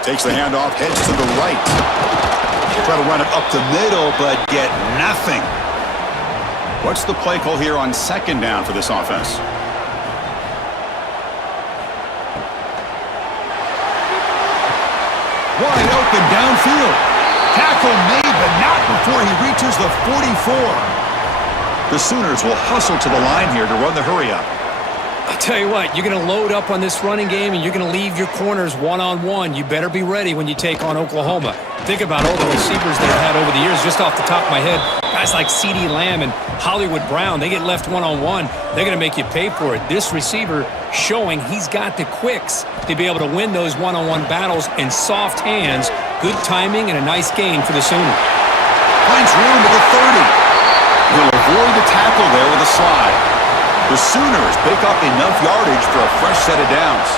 Takes the handoff, heads to the right. Try to run it up the middle, but get nothing. What's the play call here on second down for this offense? Wide open downfield. Tackle made, but not before he reaches the 44. The Sooners will hustle to the line here to run the hurry-up. I'll tell you what, you're going to load up on this running game, and you're going to leave your corners one-on-one. You better be ready when you take on Oklahoma. Think about all the receivers they've had over the years. Just off the top of my head, guys like CeeDee Lamb and Hollywood Brown, they get left one-on-one. They're going to make you pay for it. This receiver showing he's got the quicks to be able to win those one-on-one battles in soft hands. Good timing and a nice gain for the Sooners. Finds room at the 30. He'll avoid the tackle there with a slide. The Sooners pick up enough yardage for a fresh set of downs.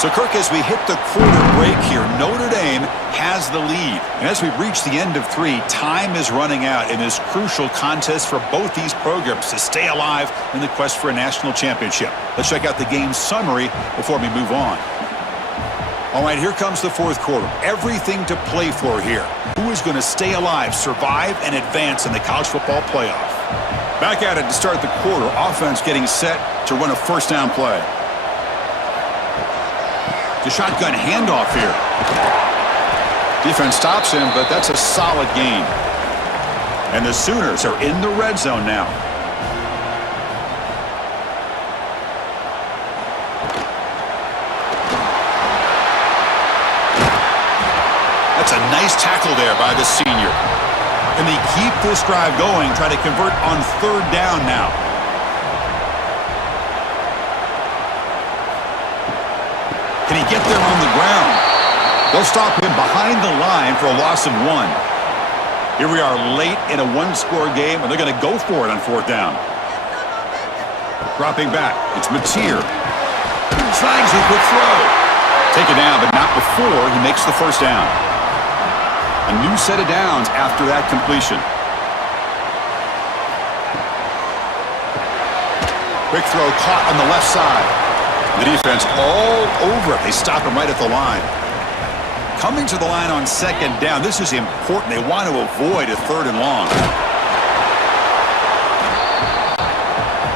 So, Kirk, as we hit the quarter break here, Notre Dame has the lead. And as we reach the end of 3, time is running out in this crucial contest for both these programs to stay alive in the quest for a national championship. Let's check out the game summary before we move on. All right, here comes the fourth quarter. Everything to play for here. Who is going to stay alive, survive, and advance in the college football playoff? Back at it to start the quarter. Offense getting set to run a first down play. The shotgun handoff here. Defense stops him, but that's a solid gain. And the Sooners are in the red zone now. That's a nice tackle there by the senior. And they keep this drive going, try to convert on third down now. Can he get there on the ground? They'll stop him behind the line for a loss of 1. Here we are late in a one-score game, and they're going to go for it on fourth down. Dropping back, it's Mateer. Slides the quick throw. Take it down, but not before he makes the first down. A new set of downs after that completion. Quick throw caught on the left side. The defense all over it. They stop him right at the line. Coming to the line on second down. This is important. They want to avoid a third and long.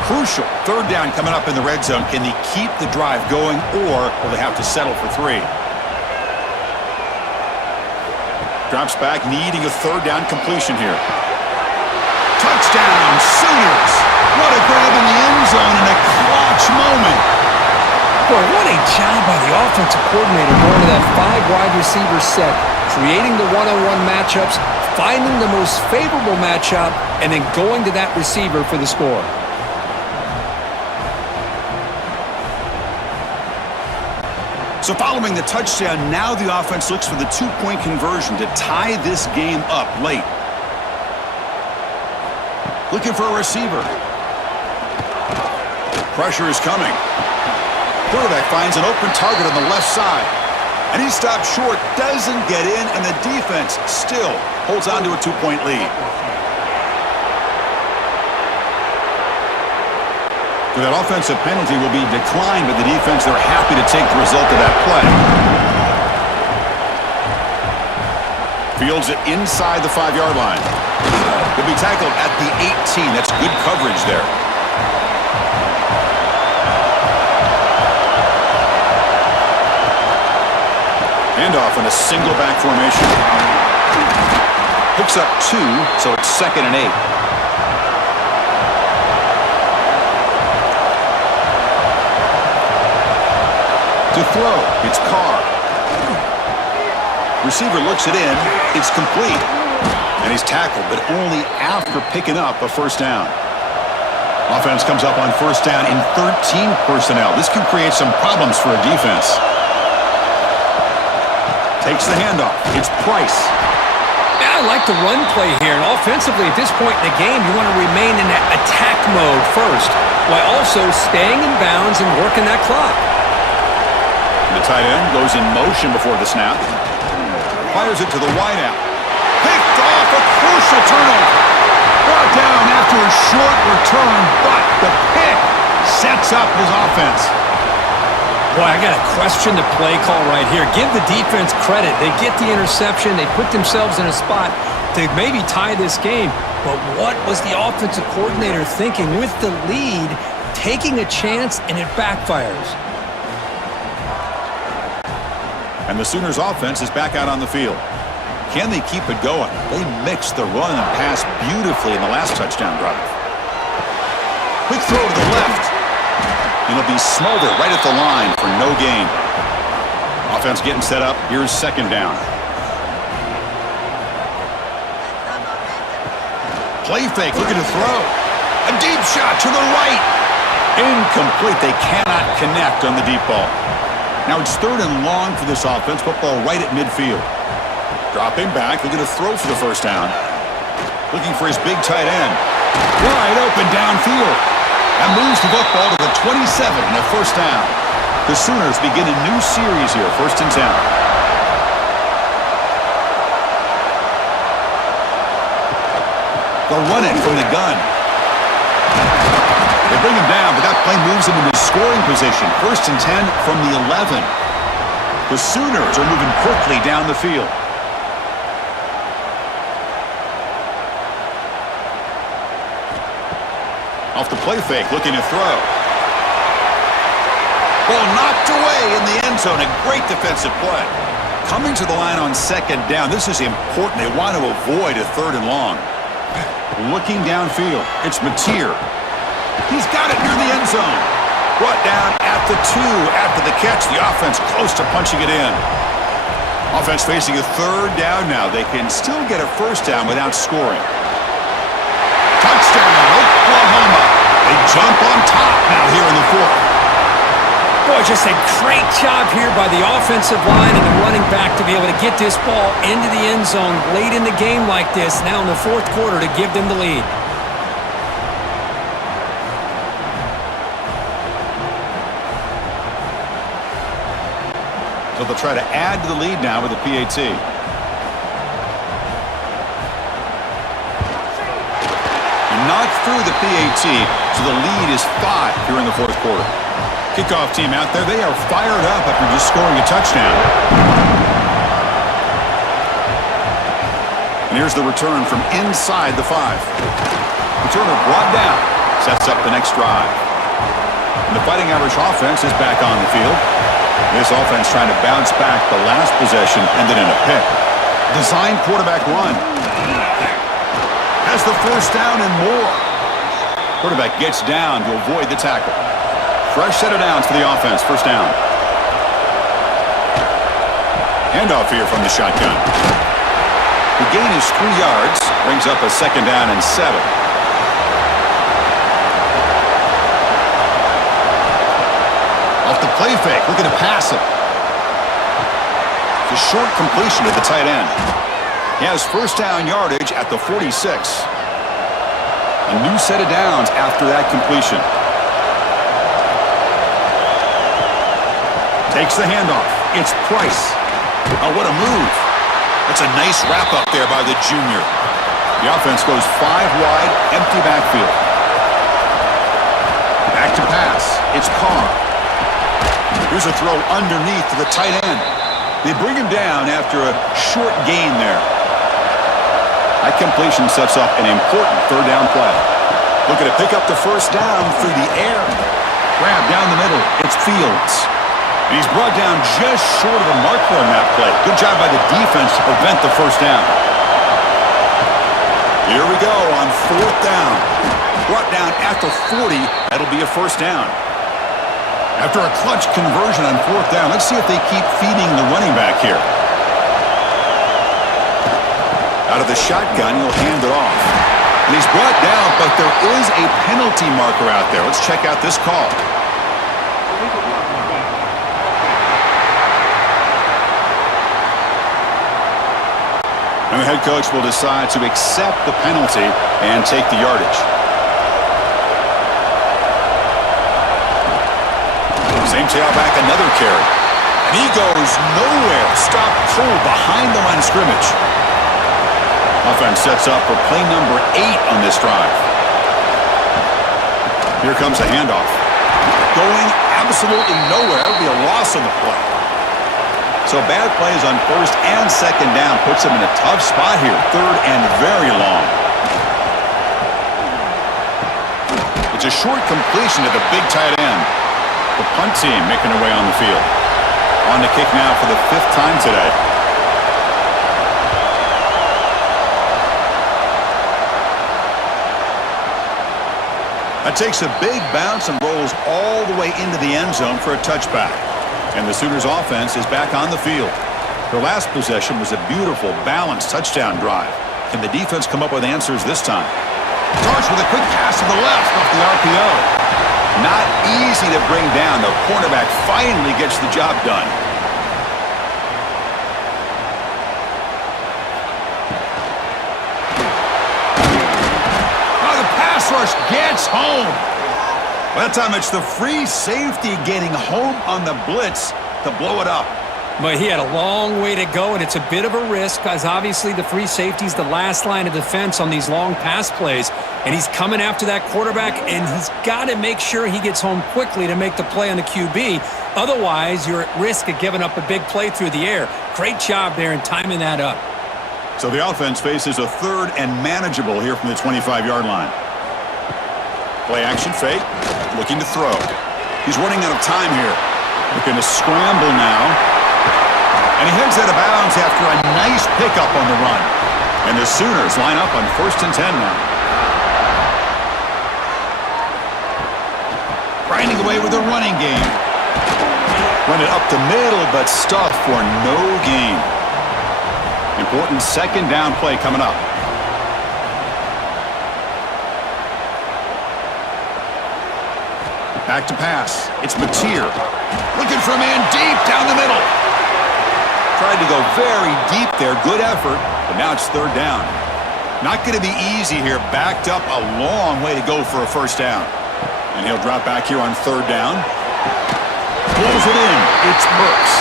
Crucial. Third down coming up in the red zone. Can they keep the drive going, or will they have to settle for 3? Drops back, needing a third down completion here. Touchdown, Sooners! What a grab in the end zone in a clutch moment. Boy, what a job by the offensive coordinator going to that 5-wide receiver set, creating the one-on-one matchups, finding the most favorable matchup, and then going to that receiver for the score. So following the touchdown, now the offense looks for the 2-point conversion to tie this game up late. Looking for a receiver. Pressure is coming. Quarterback finds an open target on the left side. And he stopped short, doesn't get in, and the defense still holds on to a 2-point lead. So that offensive penalty will be declined, but the defense, they're happy to take the result of that play. Fields it inside the 5-yard line. He'll be tackled at the 18. That's good coverage there. Handoff in a single back formation. Picks up 2, so it's 2nd and 8. To throw, it's Carr. Receiver looks it in, it's complete. And he's tackled, but only after picking up a first down. Offense comes up on first down in 13 personnel. This can create some problems for a defense. Takes the handoff, it's Price. I like the run play here. And offensively, at this point in the game, you want to remain in that attack mode first, while also staying in bounds and working that clock. The tight end goes in motion before the snap. Fires it to the wideout. Picked off, a crucial turnover. Brought down after a short return, but the pick sets up his offense. Boy, I got to question the play call right here. Give the defense credit. They get the interception. They put themselves in a spot to maybe tie this game. But what was the offensive coordinator thinking with the lead, taking a chance, and it backfires? And the Sooners offense is back out on the field. Can they keep it going? They mixed the run and pass beautifully in the last touchdown drive. Quick throw to the left. And he'll be smothered right at the line for no gain. Offense getting set up. Here's second down. Play fake, looking to throw. A deep shot to the right. Incomplete. They cannot connect on the deep ball. Now it's third and long for this offense. Football right at midfield. Dropping back, looking to throw for the first down. Looking for his big tight end. Wide open downfield. And moves the football to the 27 and a first down. The Sooners begin a new series here, 1st and 10. They'll run it from the gun. They bring him down, but that play moves him into scoring position. 1st and 10 from the 11. The Sooners are moving quickly down the field. Off the play fake, looking to throw. Ball knocked away in the end zone. A great defensive play. Coming to the line on second down. This is important. They want to avoid a 3rd and long. Looking downfield. It's Mateer. He's got it near the end zone. Brought down at the 2 after the catch. The offense close to punching it in. Offense facing a 3rd down now. They can still get a first down without scoring. Touchdown, Oklahoma. They jump on top now here in the 4th. Boy, just a great job here by the offensive line and the running back to be able to get this ball into the end zone late in the game like this, now in the 4th quarter, to give them the lead. So they'll try to add to the lead now with a PAT. Knocked through the PAT, so the lead is 5 here in the 4th quarter. Kickoff team out there. They are fired up after just scoring a touchdown. And here's the return from inside the 5. Returner brought down. Sets up the next drive. And the Fighting Irish offense is back on the field. This offense trying to bounce back. The last possession ended in a pick. Design quarterback run. Has the first down and more. Quarterback gets down to avoid the tackle. Fresh set of downs for the offense. First down. Handoff here from the shotgun. The gain is 3 yards. Brings up a 2nd down and 7. Off the play fake. Looking to pass it. It's a short completion to the tight end. He has first down yardage at the 46. A new set of downs after that completion. Takes the handoff. It's Price. Oh, what a move. That's a nice wrap-up there by the junior. The offense goes 5 wide, empty backfield. Back to pass. It's Carr. Here's a throw underneath to the tight end. They bring him down after a short gain there. That completion sets up an important 3rd down play. Looking to pick up the first down through the air. Grab down the middle. It's Fields. And he's brought down just short of the marker on that play. Good job by the defense to prevent the first down. Here we go on 4th down. Brought down at the 40. That'll be a first down. After a clutch conversion on 4th down, let's see if they keep feeding the running back here. Out of the shotgun, he'll hand it off. And he's brought down, but there is a penalty marker out there. Let's check out this call. And the head coach will decide to accept the penalty and take the yardage. Same tailback, another carry. And he goes nowhere. Stopped cold behind the line of scrimmage. Offense sets up for play number 8 on this drive. Here comes a handoff. Going absolutely nowhere. It'll be a loss on the play. So bad plays on first and second down puts them in a tough spot here. Third and very long. It's a short completion to the big tight end. The punt team making their way on the field. On to kick now for the 5th time today. That takes a big bounce and rolls all the way into the end zone for a touchback. And the Sooners offense is back on the field. Their last possession was a beautiful, balanced touchdown drive. Can the defense come up with answers this time? Starts with a quick pass to the left off the RPO. Not easy to bring down. The cornerback finally gets the job done. Oh, the pass rush gets home. By that time, it's the free safety getting home on the blitz to blow it up. But he had a long way to go, and it's a bit of a risk because obviously the free safety's the last line of defense on these long pass plays, and he's coming after that quarterback, and he's got to make sure he gets home quickly to make the play on the QB. Otherwise, you're at risk of giving up a big play through the air. Great job there in timing that up. So the offense faces a 3rd and manageable here from the 25-yard line. Play action fake, looking to throw. He's running out of time here. Looking to scramble now. And he heads out of bounds after a nice pickup on the run. And the Sooners line up on 1st and 10 now. Grinding away with the running game. Run it up the middle, but stuffed for no gain. Important 2nd down play coming up. Back to pass. It's Mateer. Looking for a man deep down the middle. Tried to go very deep there. Good effort, but now it's 3rd down. Not going to be easy here. Backed up a long way to go for a 1st down. And he'll drop back here on 3rd down. Pulls it in. It's Burks.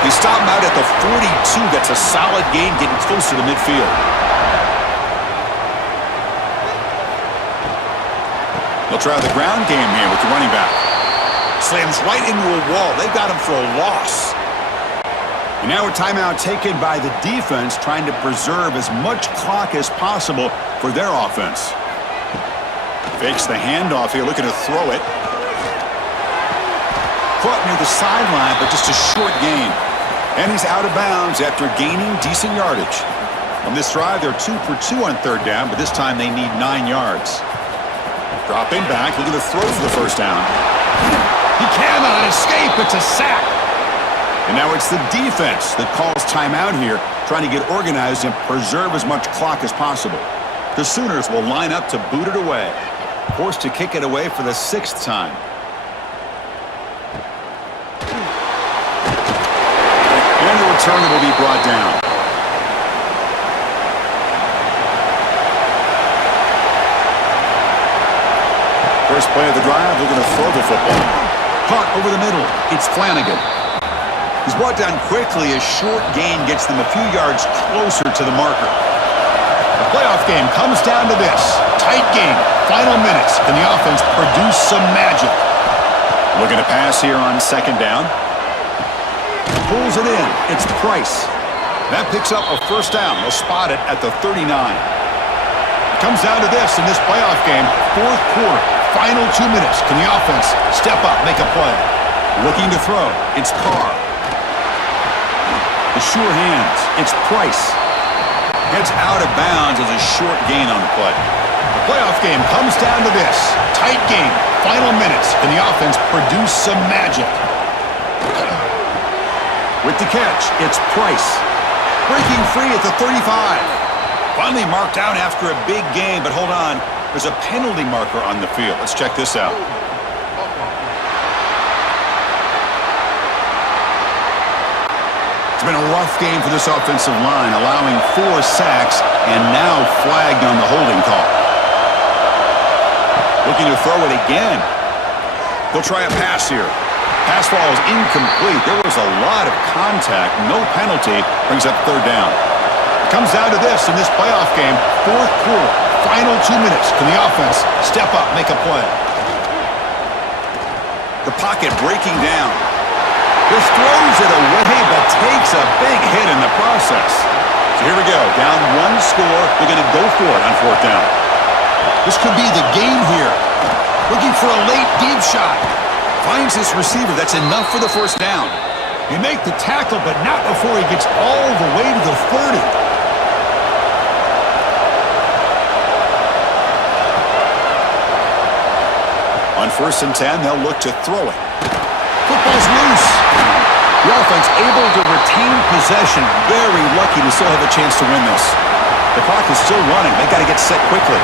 They stop him out at the 42. That's a solid gain getting closer to midfield. They'll try the ground game here with the running back. Slams right into a wall. They've got him for a loss. And now a timeout taken by the defense, trying to preserve as much clock as possible for their offense. Fakes the handoff here, looking to throw it. Caught near the sideline, but just a short gain. And he's out of bounds after gaining decent yardage. On this drive, they're 2 for 2 on 3rd down, but this time they need 9 yards. Dropping back, looking to throw for the 1st down. He cannot escape. It's a sack. And now it's the defense that calls timeout here, trying to get organized and preserve as much clock as possible. The Sooners will line up to boot it away. Forced to kick it away for the 6th time. And the returner will be brought down. First play of the drive, they're going to throw the football. Caught over the middle. It's Flanagan. He's brought down quickly. A short gain gets them a few yards closer to the marker. The playoff game comes down to this. Tight game. Final minutes. Can the offense produce some magic? Looking to pass here on 2nd down. Pulls it in. It's Price. That picks up a 1st down. They'll spot it at the 39. It comes down to this in this playoff game. 4th quarter. Final 2 minutes. Can the offense step up, make a play? Looking to throw. It's Carr. The sure hands. It's Price. Heads out of bounds as a short gain on the play. The playoff game comes down to this. Tight game. Final minutes. Can the offense produce some magic? With the catch, it's Price. Breaking free at the 35. Finally marked out after a big game, but hold on. There's a penalty marker on the field. Let's check this out. It's been a rough game for this offensive line, allowing 4 sacks and now flagged on the holding call. Looking to throw it again. He'll try a pass here. Pass ball is incomplete. There was a lot of contact. No penalty. Brings up 3rd down. It comes down to this in this playoff game. 4th quarter. Final 2 minutes. Can the offense step up, make a play? The pocket breaking down. This throws it away, but takes a big hit in the process. So here we go. Down 1 score. They're going to go for it on 4th down. This could be the game here. Looking for a late deep shot. Finds his receiver. That's enough for the 1st down. He make the tackle, but not before he gets all the way to the 30. On 1st and 10, they'll look to throw it. Football's loose. The offense able to retain possession. Very lucky to still have a chance to win this. The clock is still running. They've got to get set quickly.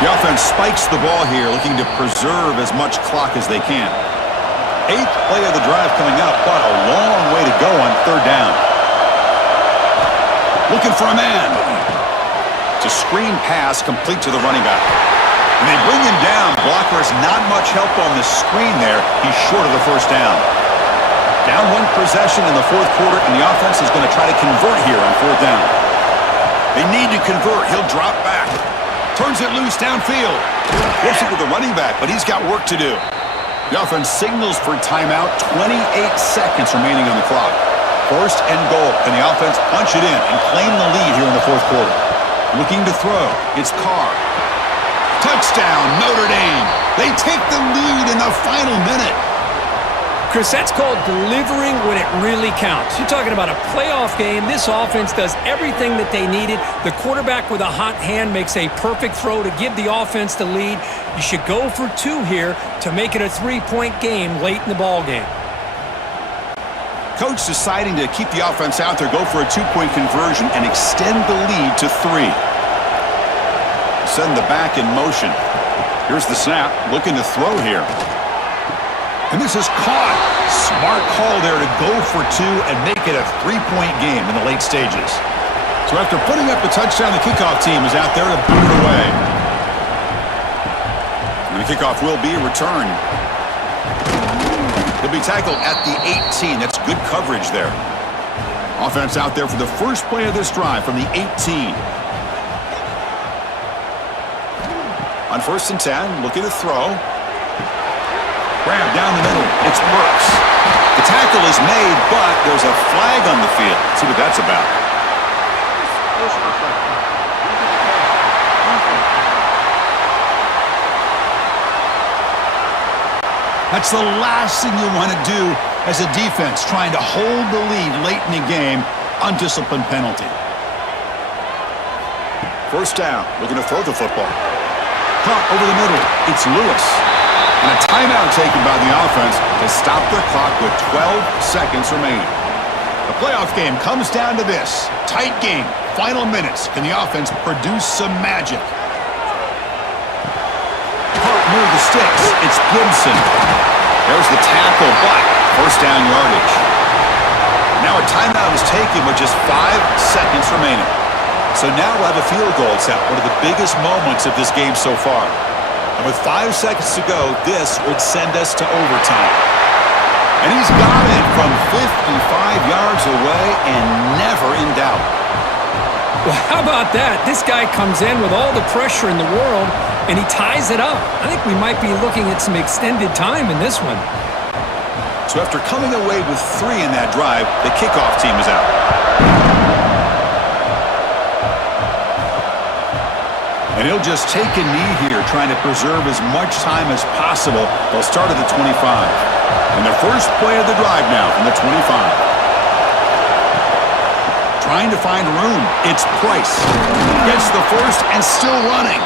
The offense spikes the ball here, looking to preserve as much clock as they can. 8th play of the drive coming up, but a long way to go on 3rd down. Looking for a man. It's a screen pass complete to the running back. And they bring him down. Blocker has not much help on the screen there. He's short of the 1st down. Down 1 possession in the 4th quarter, and the offense is going to try to convert here on 4th down. They need to convert. He'll drop back. Turns it loose downfield. Gets it with the running back, but he's got work to do. The offense signals for timeout. 28 seconds remaining on the clock. 1st and goal. Can the offense punch it in and claim the lead here in the 4th quarter? Looking to throw. It's Carr. Touchdown, Notre Dame. They take the lead in the final minute. Chris, that's called delivering when it really counts. You're talking about a playoff game. This offense does everything that they needed. The quarterback with a hot hand makes a perfect throw to give the offense the lead. You should go for 2 here to make it a 3-point game late in the ball game. Coach deciding to keep the offense out there, go for a 2-point conversion and extend the lead to 3. Send the back in motion. Here's the snap. Looking to throw here. And this is caught. Smart call there to go for 2 and make it a 3-point game in the late stages. So after putting up a touchdown, the kickoff team is out there to boot it away. And the kickoff will be returned. He'll be tackled at the 18. That's good coverage there. Offense out there for the first play of this drive from the 18. On 1st and 10, looking to throw. Grab down the middle. It's Burks. The tackle is made, but there's a flag on the field. Let's see what that's about. That's the last thing you want to do as a defense, trying to hold the lead late in the game. Undisciplined penalty. 1st down. Looking to throw the football. Caught over the middle. It's Lewis. And a timeout taken by the offense to stop their clock with 12 seconds remaining. The playoff game comes down to this. Tight game. Final minutes. Can the offense produce some magic? Hart near the sticks. It's Gibson. There's the tackle, but 1st down yardage. Now a timeout is taken with just 5 seconds remaining. So now we'll have a field goal attempt, one of the biggest moments of this game so far. And with 5 seconds to go, this would send us to overtime. And he's got it from 55 yards away and never in doubt. Well, how about that? This guy comes in with all the pressure in the world, and he ties it up. I think we might be looking at some extended time in this one. So after coming away with 3 in that drive, the kickoff team is out. And he'll just take a knee here, trying to preserve as much time as possible. They'll start at the 25. And their first play of the drive now from the 25. Trying to find room. It's Price. Gets the first and still running.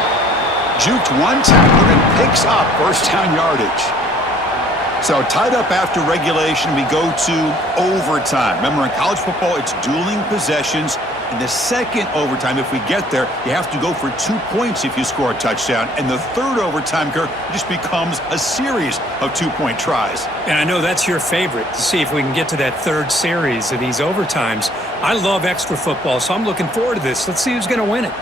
Juked 1 tackler and picks up 1st down yardage. So tied up after regulation, we go to overtime. Remember, in college football, it's dueling possessions. In the second overtime, if we get there, you have to go for 2 points if you score a touchdown. And the third overtime, Kirk, just becomes a series of 2-point tries. And I know that's your favorite, to see if we can get to that third series of these overtimes. I love extra football, so I'm looking forward to this. Let's see who's going to win it.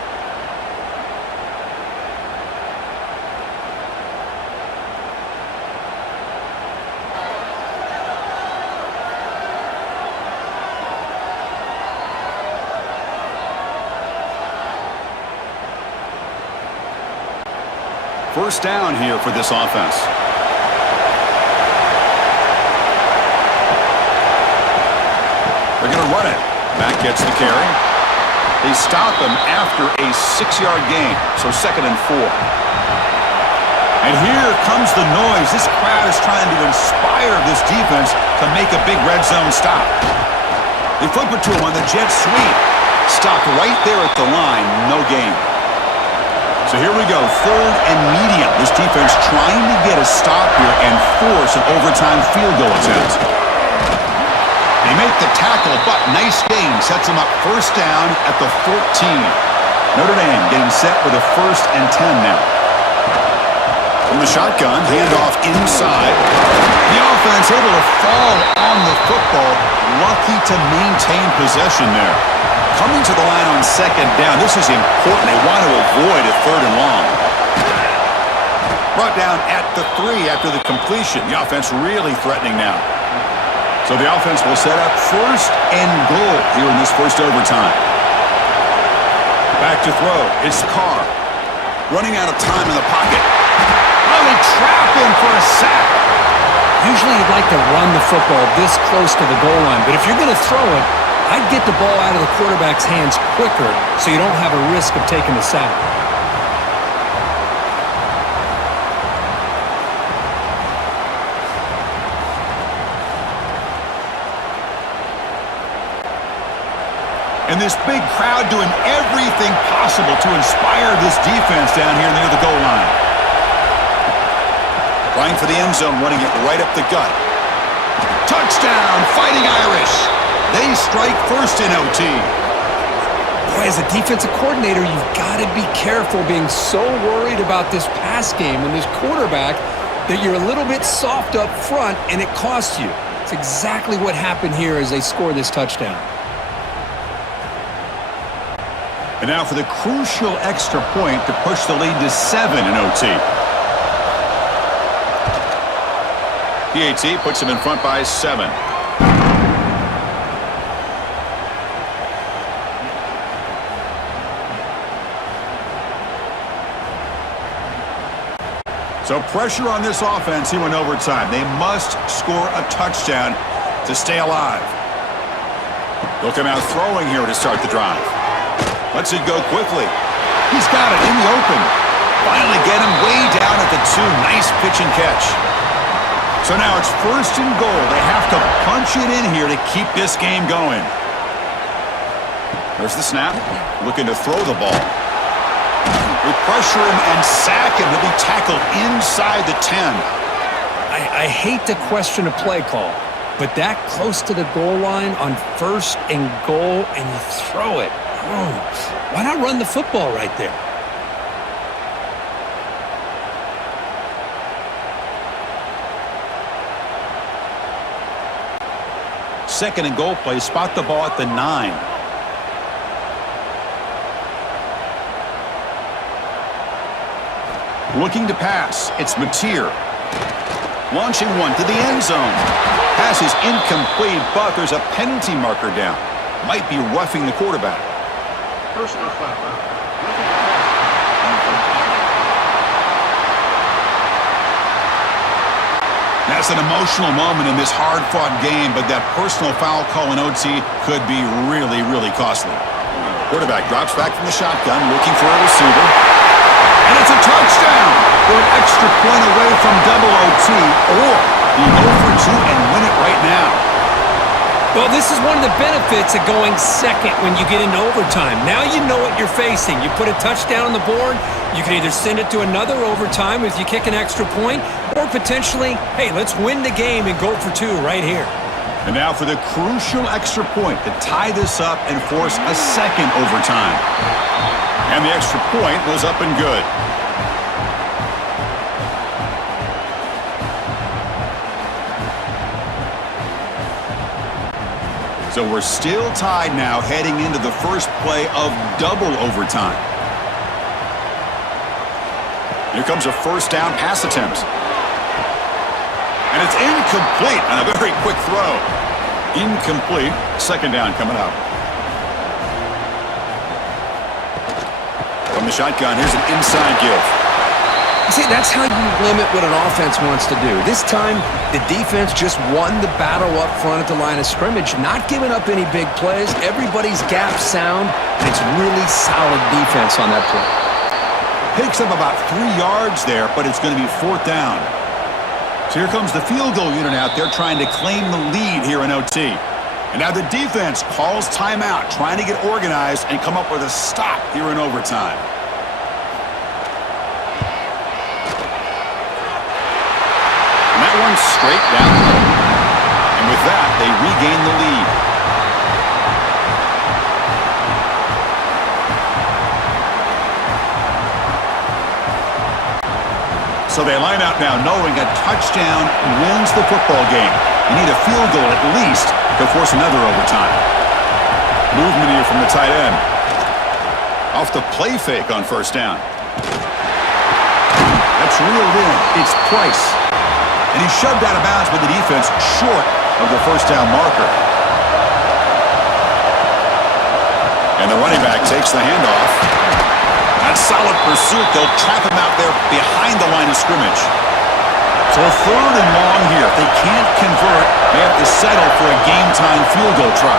First down here for this offense. They're going to run it. Mack gets the carry. They stop him after a 6-yard gain, so 2nd and 4. And here comes the noise. This crowd is trying to inspire this defense to make a big red zone stop. They flip it to him on the jet sweep. Stopped right there at the line. No gain. So here we go, 3rd and medium. This defense trying to get a stop here and force an overtime field goal attempt. They make the tackle, but nice gain. Sets them up first down at the 14. Notre Dame getting set with a 1st and 10 now. From the shotgun, handoff inside. The offense able to fall on the football. Lucky to maintain possession there. Coming to the line on 2nd down. This is important. They want to avoid a 3rd and long. Brought down at the 3 after the completion. The offense really threatening now. So the offense will set up 1st and goal here in this first overtime. Back to throw. It's Carr. Running out of time in the pocket. Oh, they trap him for a sack. Usually you'd like to run the football this close to the goal line, but if you're going to throw it, I'd get the ball out of the quarterback's hands quicker so you don't have a risk of taking the sack. And this big crowd doing everything possible to inspire this defense down here near the goal line. Trying for the end zone, running it right up the gut. Touchdown, Fighting Irish. They strike first in OT. Boy, as a defensive coordinator, you've got to be careful being so worried about this pass game and this quarterback that you're a little bit soft up front and it costs you. It's exactly what happened here as they score this touchdown. And now for the crucial extra point to push the lead to 7 in OT. PAT puts him in front by 7. So pressure on this offense here in overtime. They must score a touchdown to stay alive. They'll come out throwing here to start the drive. Lets it go quickly. He's got it in the open. Finally get him way down at the 2. Nice pitch and catch. So now it's 1st and goal. They have to punch it in here to keep this game going. There's the snap. Looking to throw the ball. We pressure him and sack him. He'll be tackled inside the 10. I hate to question a play call, but that close to the goal line on 1st and goal and you throw it. Oh, why not run the football right there? Second and goal play. Spot the ball at the 9. Looking to pass. It's Mateer. Launching one to the end zone. Pass is incomplete, but there's a penalty marker down. Might be roughing the quarterback. Personal foul. That's an emotional moment in this hard-fought game, but that personal foul call in OT could be really, really costly. Quarterback drops back from the shotgun, looking for a receiver. And it's a touchdown! We're an extra point away from double OT, or you go for 2 and win it right now. Well, this is one of the benefits of going second when you get into overtime. Now you know what you're facing. You put a touchdown on the board, you can either send it to another overtime if you kick an extra point, or potentially, hey, let's win the game and go for 2 right here. And now for the crucial extra point to tie this up and force a second overtime. And the extra point was up and good. So we're still tied now heading into the first play of double overtime. Here comes a first down pass attempt. And it's incomplete on a very quick throw. Incomplete. Second down coming up. From the shotgun, here's an inside give. See, that's how you limit what an offense wants to do. This time, the defense just won the battle up front at the line of scrimmage, not giving up any big plays. Everybody's gap sound, and it's really solid defense on that play. Picks up about 3 yards there, but it's going to be fourth down. So here comes the field goal unit out there trying to claim the lead here in OT. And now the defense calls timeout, trying to get organized and come up with a stop here in overtime. And that one's straight down the middle. And with that, they regain the lead. So they line out now knowing a touchdown wins the football game. You need a field goal at least to force another overtime. Movement here from the tight end. Off the play fake on first down. That's reeled in. It's Price. And he's shoved out of bounds with the defense short of the first down marker. And the running back takes the handoff. That solid pursuit. They'll trap him out there behind the line of scrimmage. So a third and long here. If they can't convert, they have to settle for a game-time field goal try.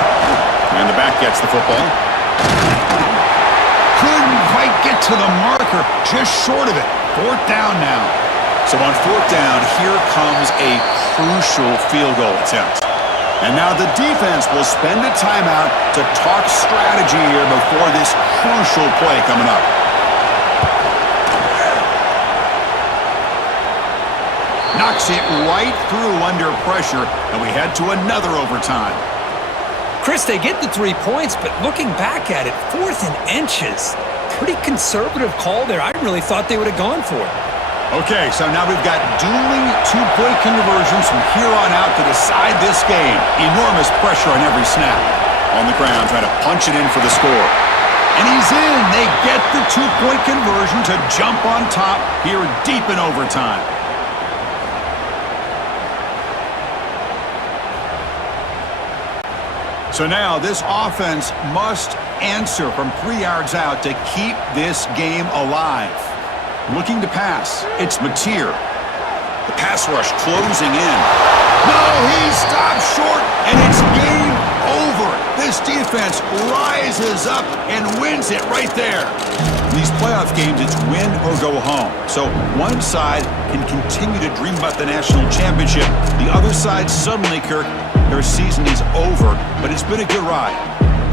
And the back gets the football. Couldn't quite get to the marker. Just short of it. Fourth down now. So on fourth down, here comes a crucial field goal attempt. And now the defense will spend a timeout to talk strategy here before this crucial play coming up. Knocks it right through under pressure, and we head to another overtime. Chris, they get the 3 points, but looking back at it, 4th and inches. Pretty conservative call there. I really thought they would have gone for it. Okay, so now we've got dueling two-point conversions from here on out to decide this game. Enormous pressure on every snap. On the ground, trying to punch it in for the score. And he's in. They get the two-point conversion to jump on top here deep in overtime. So now this offense must answer from 3 yards out to keep this game alive. Looking to pass. It's Mateer. The pass rush closing in. No, he stops short, and it's game over. This defense rises up and wins it right there. In these playoff games, it's win or go home. So one side can continue to dream about the national championship. The other side suddenly, Kirk, their season is over, but it's been a good ride.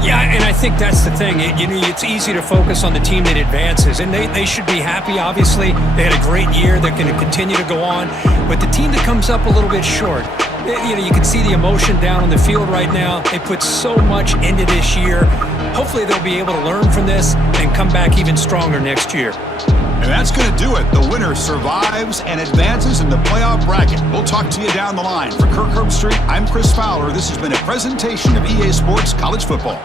Yeah, and I think that's the thing. It's easy to focus on the team that advances, and they should be happy, obviously. They had a great year. They're going to continue to go on. But the team that comes up a little bit short, you can see the emotion down on the field right now. They put so much into this year. Hopefully they'll be able to learn from this and come back even stronger next year. And that's going to do it. The winner survives and advances in the playoff bracket. We'll talk to you down the line. For Kirk Herbstreit, I'm Chris Fowler. This has been a presentation of EA Sports College Football.